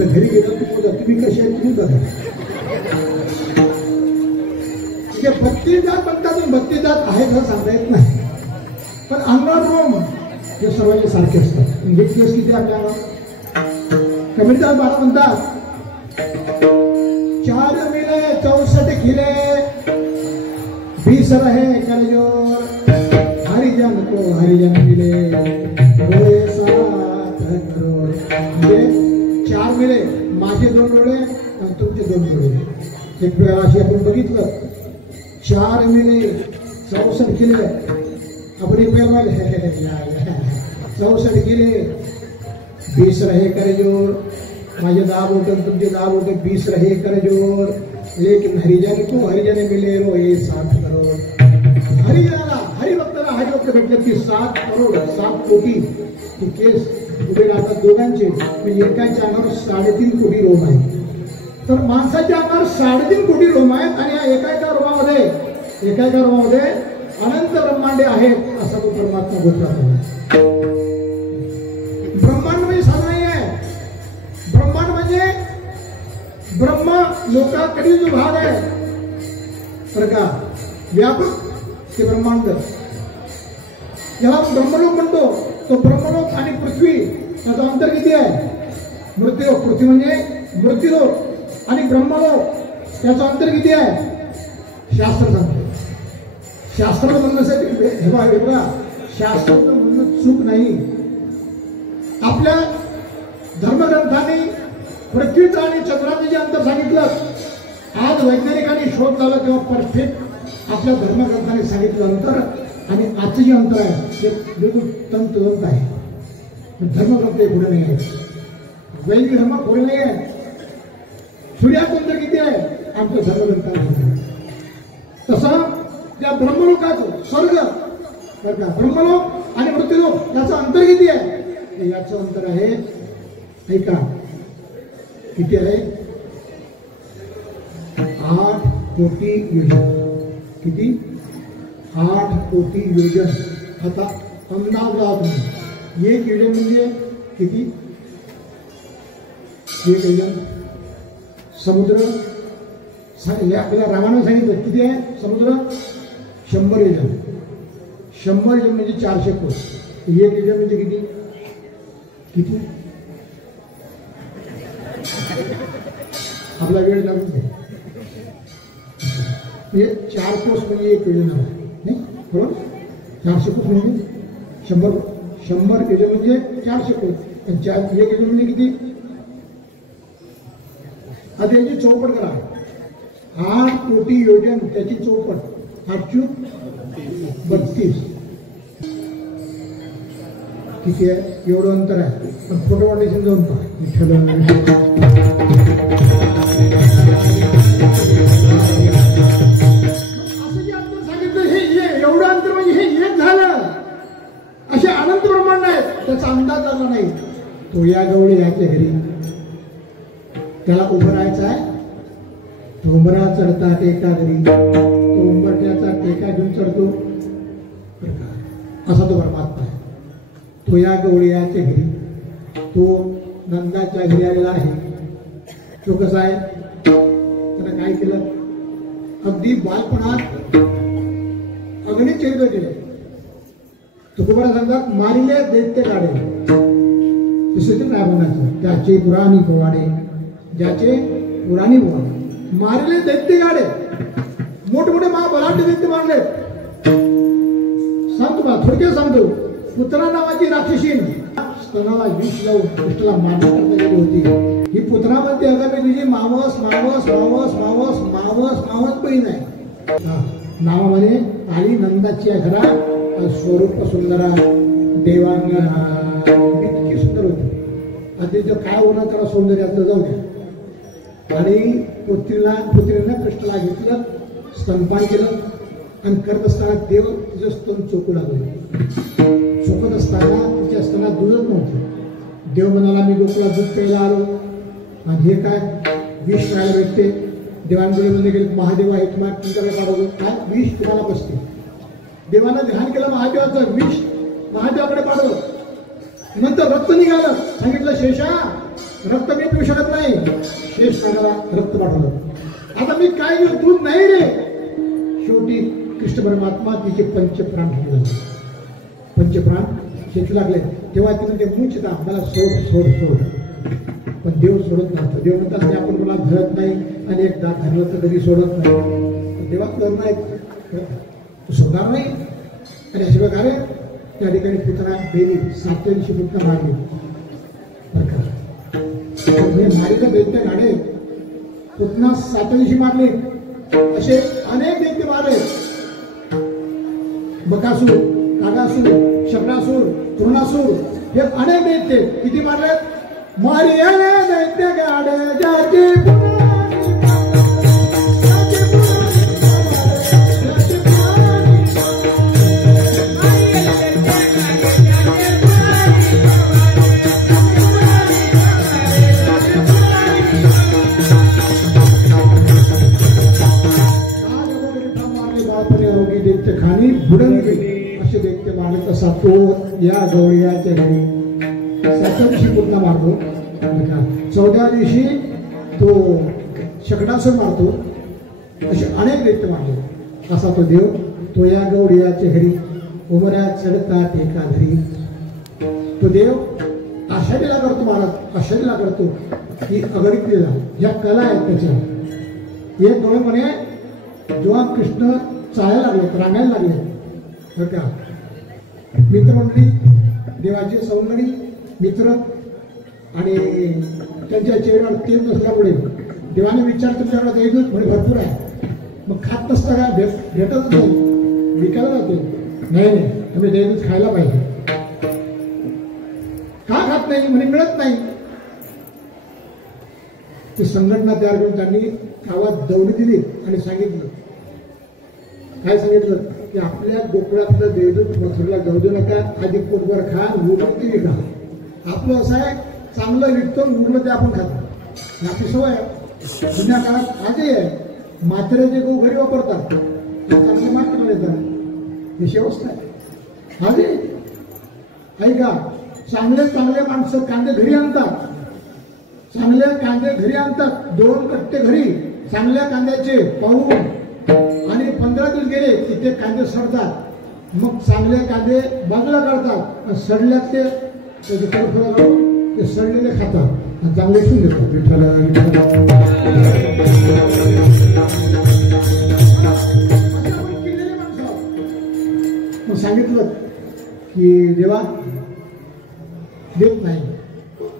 घरी गेला तुम्ही कशी आहे तुम्ही बघा. 32 दात म्हणतात, 32 दात आहेत असं सांगता येत नाही. पण अंगावर रोम हे सर्वांचे सारखे असतात. म्हणजे केस किती आपल्या अंगावर? कमिटीदार 12 म्हणतात 4 मिले 64 खिले 20 रहे कलजोर हरिजन को हरिजन मिले रोए 7 करोड. म्हणजे 4 मिले माझे 2 डोळे आणि तुमचे 2 डोळे. एक वेळा अशी आपण बघितलं 4 मिले 64 किले अपनी पैरवाल 64 किले 20 रहे करे जोर. माझे 10 बोट तुमचे 10 बोट 20 रहे करे जोर. लेकिन हरिजन को हरिजन मिले रोए 7 करोड. हरिजनाला हरिभक्ताला हरिभक्त भेटले की 7 करोड 7 कोटी हे केस उभे राहतात दोघांचे. म्हणजे एकाच्या अंगावर 3.5 कोटी रोम आहे. तर माणसाच्या अंगावर 3.5 कोटी रोम आहेत. आणि या एका रोमामध्ये अनंत ब्रह्मांडे आहेत असा तो परमात्मा गोत्रा. ब्रह्मांड म्हणजे साधं नाही आहे. ब्रह्मांड म्हणजे ब्रह्म लोकाकडील जो भाग आहे तर का व्यापक ते ब्रह्मांड याला ब्रह्मलोक म्हणतो. तो ब्रह्मलोक आणि पृथ्वी त्याचं अंतर किती आहे? मृत्यूलोक, पृथ्वी म्हणजे मृत्यूलोक आणि ब्रह्मलोक, त्याचं अंतर किती आहे? शास्त्र सांगतो. शास्त्र म्हणण्यासाठी हे बघा, शास्त्राचं म्हणणं चूक नाही. आपल्या धर्मग्रंथांनी पृथ्वीचं आणि चंद्राचं जे अंतर सांगितलं, आज वैज्ञानिकांनी शोध लावला तेव्हा परफेक्ट आपल्या धर्मग्रंथाने सांगितलं अंतर आणि आजचं जे अंतर आहे ते बिलकुल तंतोतंत आहे. धर्मग्रंथ पुढे नाही आहे, वैदिक धर्म पुढे नाही आहे. सूर्याचं अंतर किती आहे? आमच्या धर्मग्रंथाने. तसं त्या ब्रह्मलोकाचं स्वर्ग ब्रह्मलोक आणि मृत्यूलोक याचं अंतर किती आहे? याचं अंतर आहे, ऐका किती आहे? 8 कोटी योजन. किती? 8 कोटी योजन. आता अंदाज लावा तुम्ही. एक योजन म्हणजे किती? एक योजन समुद्र आपल्याला रामानं सांगितलं किती आहे समुद्र? 100 योजन. 100 योजन म्हणजे 400 कोस. एक योजन म्हणजे किती? किती? आपला वेळ लागून दे. म्हणजे 4 कोस म्हणजे एक योजना नाही बरोबर? 400 कोस म्हणजे 100 योजन म्हणजे 400 कोस. एक योजन म्हणजे किती? आता याची चौपट करा. 8 कोटी योजन त्याची चौपट 8×32 किती आहे? एवढं अंतर आहे. पण फोटो वाटेशन जाऊन पहा. असं जे अंतर सांगितलं हे एवढं अंतर म्हणजे हे एक झालं. असे अनंत ब्रह्मांड आहेत, त्याचा अंदाज झाला नाही. तो या गवळी याच्या घरी त्याला उभं राहायचं आहे. तो उंबरा चढता टेका घरी, तो उंबरट्याचा टेका घेऊन चढतो. असा तो परमात्मा आहे. तो या गवळीयाच्या घरी, तो नंदाच्या घरी आलेला आहे. तो कसा आहे? त्यानं काय केलं? अगदी बालपणात अग्नी चरित्र केले. तुकोबारा सांगतात मारिले दैत्य काढे. दुसरं काय म्हणायचं? त्याचे पुराणी पोवाडे, ज्याचे पुराणी पोवाडे. मारले दैत्य गाडे, मोठमोठे महाबलाढ्य दैत्य मारले. सांगतो का? थोडक्यात सांगतो. पुत्रा नावाची राक्षसी स्तनाला विष लावून कृष्णाला मारण्याकरता गेली होती. ही पुत्रामध्ये अगामेलीची मावस मावस मावस मावस मावस मावस बहीण आहे. नावामध्ये आली नंदाची घरा. स्वरूप सुंदरा, देवांगी इतकी सुंदर होती. आता काय होणार त्याला सौंदर्याचं जाऊ द्या. आणि पुत्रीनं कृष्णाला घेतलं, स्तनपान केलं आणि करत असताना देव तिचं स्तन चोकू लागले. चोकत असताना तिच्या स्तनात दूधच नव्हतं. देव म्हणाला मी गोकुळा दूध प्यायला आलो आणि हे काय विष खायला भेटते. देवांगुलीमध्ये गेले, महादेव आहे तुम्हाला तुमच्याकडे पाठवतो. काय विष तुम्हाला बसते. देवानं ध्यान केलं महादेवाचं, विष महादेवाकडे पाठवलं. नंतर रक्त निघालं. सांगितलं शेषा रक्त मी पिऊ शकत नाही. शेष नागाला रक्त पाठवलं. आता मी काय घेऊ? दूध नाही रे. शेवटी कृष्ण परमात्मा तिचे पंचप्राण घेऊ लागले. पंचप्राण शेतू लागले. तेव्हा तिथून ते मुचता मला सोड सोड सोड. पण देव सोडत नव्हतं. देव म्हणतात की आपण मला धरत नाही आणि एक दात धरलं तर कधी सोडत नाही. देवात धर नाही, तू सोडणार नाही. आणि अशा प्रकारे त्या ठिकाणी पुतना बेली 7व्या दिवशी पुतना मारली. मारीला दैत्य गाडे पुतना 7व्या दिवशी मारले. असे अनेक दैत्य मारले. बकासूर, कागासूर, शबरासूर, तृणासूर हे अनेक दैत्य किती मारले? मारी दैत्य गाडे ज्याची खाणी बुडून गेली. असे दैत्य मारले. तसा तो या गवळीयाच्या घरी 7व्या दिवशी पुतना मारतो. 14व्या दिवशी तो शकटासूर मारतो. असे अनेक दैत्य मारले. असा तो देव तो या गवळीयाच्या घरी उमऱ्या चढता टेका धरी. तो देव आषाढीला करतो महाराज, आषाढीला करतो की अगणितीला या कला आहेत त्याच्या. एक डोळे म्हणे जेव्हा कृष्ण चालायला लागले, रांगायला लागले बरं का, मित्रमंडळी, देवाचे सौंदर्य मित्र आणि त्यांच्या चेहऱ्यावर तेल नसल्यामुळे देवाने विचार तुमच्याकडे दैदूत म्हणे भरपूर आहे, मग खात नसता का? भेटतच नाही, विकायला जाते. नाही तुम्ही दैदूत खायला पाहिजे. का खात नाही? म्हणे मिळत नाही. ती संघटना तयार करून त्यांनी गावात दौडी दिली आणि सांगितलं, काय सांगितलं की आपल्या गोकुळातलं दैदूत मथुरेला जाऊ देऊ नका, आधी पोटभर खा, उरलं ते विका. आपलं असं आहे, चांगलं विकतो, उरलं ते आपण खातो. आपली सवय आहे. जुन्या काळात आजही आहे, मात्रेचे गहू घरी वापरतात, चांगले मात्र येतात, ही अवस्था आहे आजही. ऐका, चांगले चांगले माणसं कांदे घरी आणतात, चांगले कांदे घरी आणतात, 2 कट्टे घरी चांगल्या कांद्याचे पाहून, आणि 15 दिवस गेले की ते कांदे सडतात. मग चांगले कांदे बाजूला काढतात, सडल्यात ते सडलेले खातात आणि चांगले ठेवून देतात. विठ्ठला मग सांगितलं की देवा देत नाही.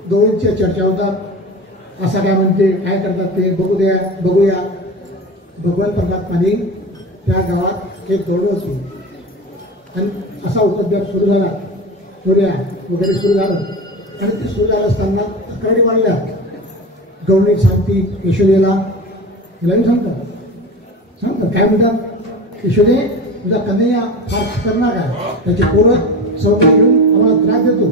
दोघांच्या चर्चा होतात, असा काय म्हणते, काय करतात ते बघूया. भगवान परमात्माने त्या गावात एक दौड होती आणि असा उपद्व्याप सुरू झाला, चोऱ्या वगैरे सुरू झालं. आणि ते सुरू झालं असताना तक्रारी वाढल्या. गवळणी सांगती यशोदेला, मुलांनी सांगतात काय म्हणतात, यशोदे तुझा कन्हैया फार खतरनाक आहे, त्याचे पोरं सौख्य घेऊन आम्हाला त्रास देतो,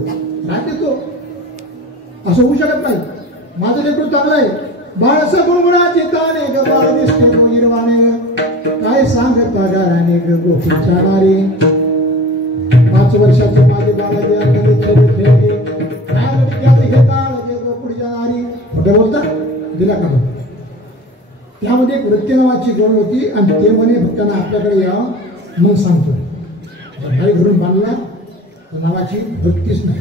असं होऊ शकत नाही. माझं लेकरू चांगलं आहे, बाळ असं गुणगुणाचे ताने ग, बाळ दिसते निर्वाणे, काय सांगता गाराने ग गोकुळच्या नारी. 5 वर्षाचे माझे बाळ गोकुळच्या नारी. खोटे बोलतात दिला का? त्यामध्ये एक वृत्ती नावाची गण होती आणि ते म्हणे भक्तांना आपल्याकडे यावं मग सांगतो. भाई घरून बांधला नावाची वृत्तीच नाही.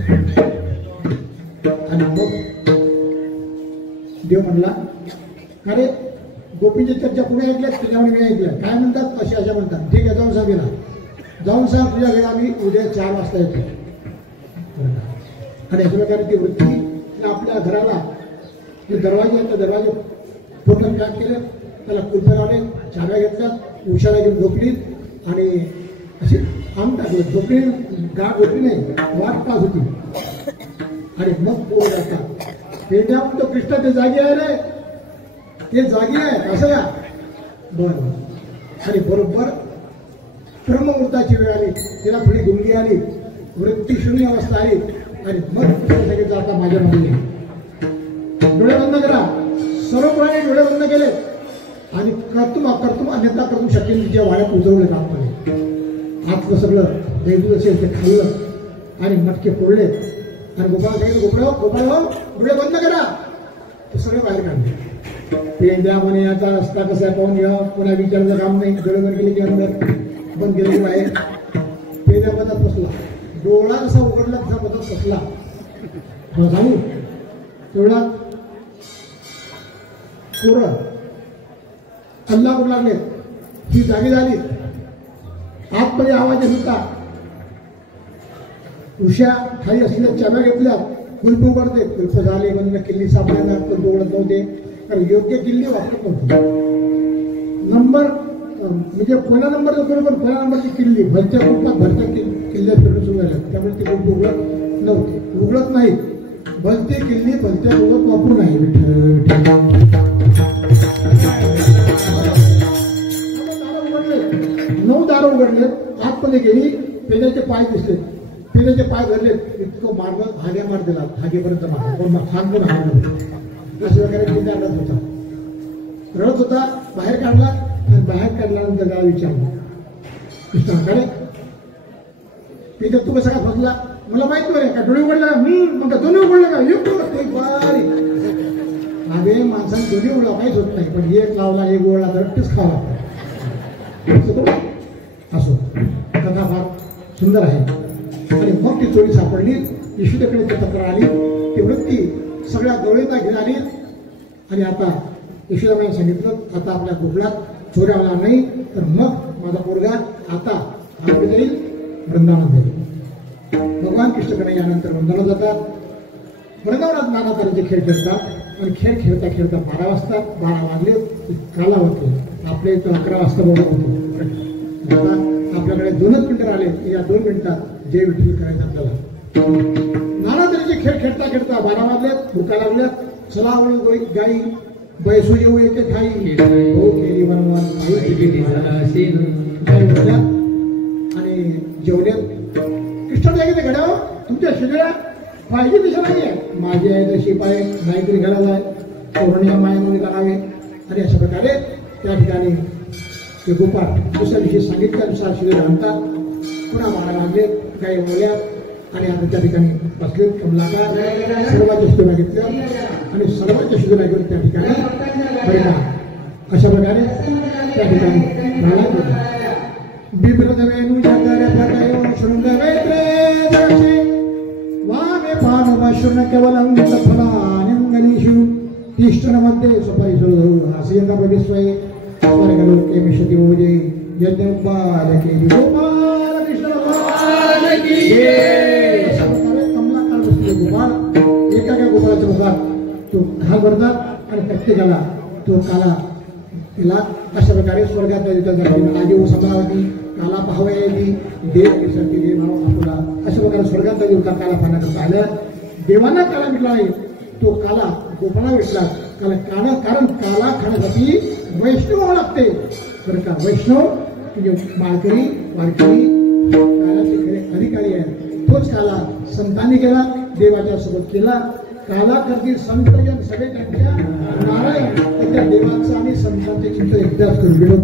आणि मग देव म्हणला, अरे गोपीची चर्चा पुणे ऐकल्यात, त्याच्यामुळे मी ऐकल्या, काय म्हणतात अशा म्हणतात. ठीक आहे, जाऊन सांग गेला, जाऊन सांग तुझ्या घरी आम्ही उद्या 4 वाजता येतो. आणि अशा प्रकारे ती वृत्ती आपल्या घराला जे दरवाजे आहेत, दरवाजे पूर्ण पॅक केले, त्याला कुलपे लावले, चाव्या घेतल्या, उशाला घेऊन झोपली आणि अशी आम टाकले. झोपली गाठ होती नाही, वाट पास होती. आणि मग पोर जातात पेट्या म्हणतो, कृष्ण ते जागी आहे रे, ते जागी आहे असं का? बरं. आणि बरोबर ब्रह्ममुहूर्ताची वेळ आली, तिला थोडी गुंगी आली, वृत्ती शून्य अवस्था आली. आणि मग सांगितलं, आता माझ्या मागे डोळे बंद करा. सर्व प्राणी डोळे बंद केले आणि कर्तुम अकर्तुम अन्यथा कर्तुम शक्तीच्या वाड्यात उतरवले कापले. आतलं सगळं दैदूत असेल ते खाल्लं आणि मटके फोडले. आणि गोपाळ सांगितलं, गोपाळ डोळे बंद करा. ते सगळे बाहेर काढले. पेंड्या म्हणे आता रस्ता कसा आहे पाहून घ्या, कोणा विचारायचं काम नाही. डोळे बंद केले की अंदर, बंद केले की बाहेर. पेंड्या मधात बसला, डोळा कसा उघडला तसा मधात बसला. सांगू तेवढा पोरं हल्ला करू लागले. ही जागी झाली, आतमध्ये आवाज येत होता. उशा खाली असलेल्या चाव्या घेतल्या, कुलप उघडते, कुलप झाले बंद, किल्ली सापडणार पण उघडत नव्हते, कारण योग्य किल्ली वापरत नव्हती. नंबर म्हणजे पहिला नंबर जो बरोबर पहिल्या नंबरची किल्ली भलत्या कुलपात भलत्या किल्ल्यात फिरून सुरू झाल्या, त्यामुळे ती कुलप उघडत नव्हते, उघडत नाही. भलती किल्ली भलत्या उघडत वापरू नाही. नऊ दारं उघडले, आतमध्ये गेली, पेण्याचे पाय दिसले, पेण्याचे पाय धरले, इतकं मार्ग हागे मार दिला, हागेपर्यंत मार, पण खान पण हागला. अशा प्रकारे पेण्या रडत होता. बाहेर काढला आणि बाहेर काढल्यानंतर त्याला विचारलं, कृष्णाकडे पेण्या तू कसा का फसला? मला माहित नाही का, डोळे उघडला का? मग दोन्ही उघडले का? एक बारीक अगे माणसाने दोन्ही उघडला माहीत होत नाही, पण एक लावला एक उघडला तर तेच खावा. असो, कथा फार सुंदर आहे. आणि मग ती चोरी सापडली यशोदेकडे ती तक्रार आली ती वृत्ती सगळ्या गवळींना घेऊन आली आणि आता यशोदाबाईंनी सांगितलं आता आपल्या गोकुळात चोऱ्या होणार नाही तर मग माझा पोरगा आता आपले जाईल वृंदावनात जाईल. भगवान कृष्णकडे यानंतर वृंदावनात जातात. वृंदावनात नाना तऱ्हेचे खेळ खेळतात आणि खेळ खेळता खेळता 12 वाजता 12 वाजले काला होते. आपल्या इथं 11 वाजता बोलत होतो. आता आपल्याकडे 2च मिनिटं राहिले. या 2 मिनिटात जय विठ्ठल करायचं आपल्याला. नाना तऱ्हेचे खेळ खेळता खेळता 12 वाजल्यात भुका लागल्यात. चला आवड गाई बैसू येऊ येते ठाई हो केली बनवा आणि जेवल्यात. कृष्ण जागे घड्यावर तुमच्या शरीरात पाहिजे दिशा नाहीये. माझी आहे तशी पाय नाहीतरी घराला आहे पौर्णिमा मायामध्ये करावे. आणि अशा प्रकारे त्या ठिकाणी ते गोपाळ दुसऱ्या दिवशी सांगितल्यानुसार शरीर आणतात. पुन्हा 12 वाजले काही बोलल्यात आणि आता त्या ठिकाणी बसले कमलाकार सर्वांच्या शिजूला घेतल्या आणि सर्वांच्या शिजूला घेऊन त्या ठिकाणी अशा प्रकारे त्या ठिकाणी राहणार होता. बिब्रतवेणू जगरपटयो शृंगवेत्रे वामे पानमशृण केवलं फलानिंगनीषु तिष्ठनमध्ये स्वपरिशोधो हास्यंगा प्रविश्वये स्वर्गलोके मिषति ओजे यज्ञोपालके गोपाल कृष्ण भगवान की जय. कमलाकार बसले गोपाळ एका गोपाळाच्या मुखात तो घाल भरतात आणि प्रत्येकाला तो काला तिला अशा प्रकारे स्वर्गात जातील. आजी समरावती काला पाहावयाची देव विसरती देव आपला अशा प्रकारे स्वर्गात होता काला पाहण्याकरता आलं. देवांना काला मिळला नाही तो काला गोपाळा भेटला. कारण काला खाण्यासाठी वैष्णव व्हावं लागते बरं का. वैष्णव म्हणजे माळकरी वारकरी कालाचे खरे अधिकारी आहे. तोच काला संतांनी केला देवाच्या सोबत केला. काला करतील संतजन सगळे त्यांच्या नारायण त्या देवाचा आणि संतांचे चिंतन एकदाच करू.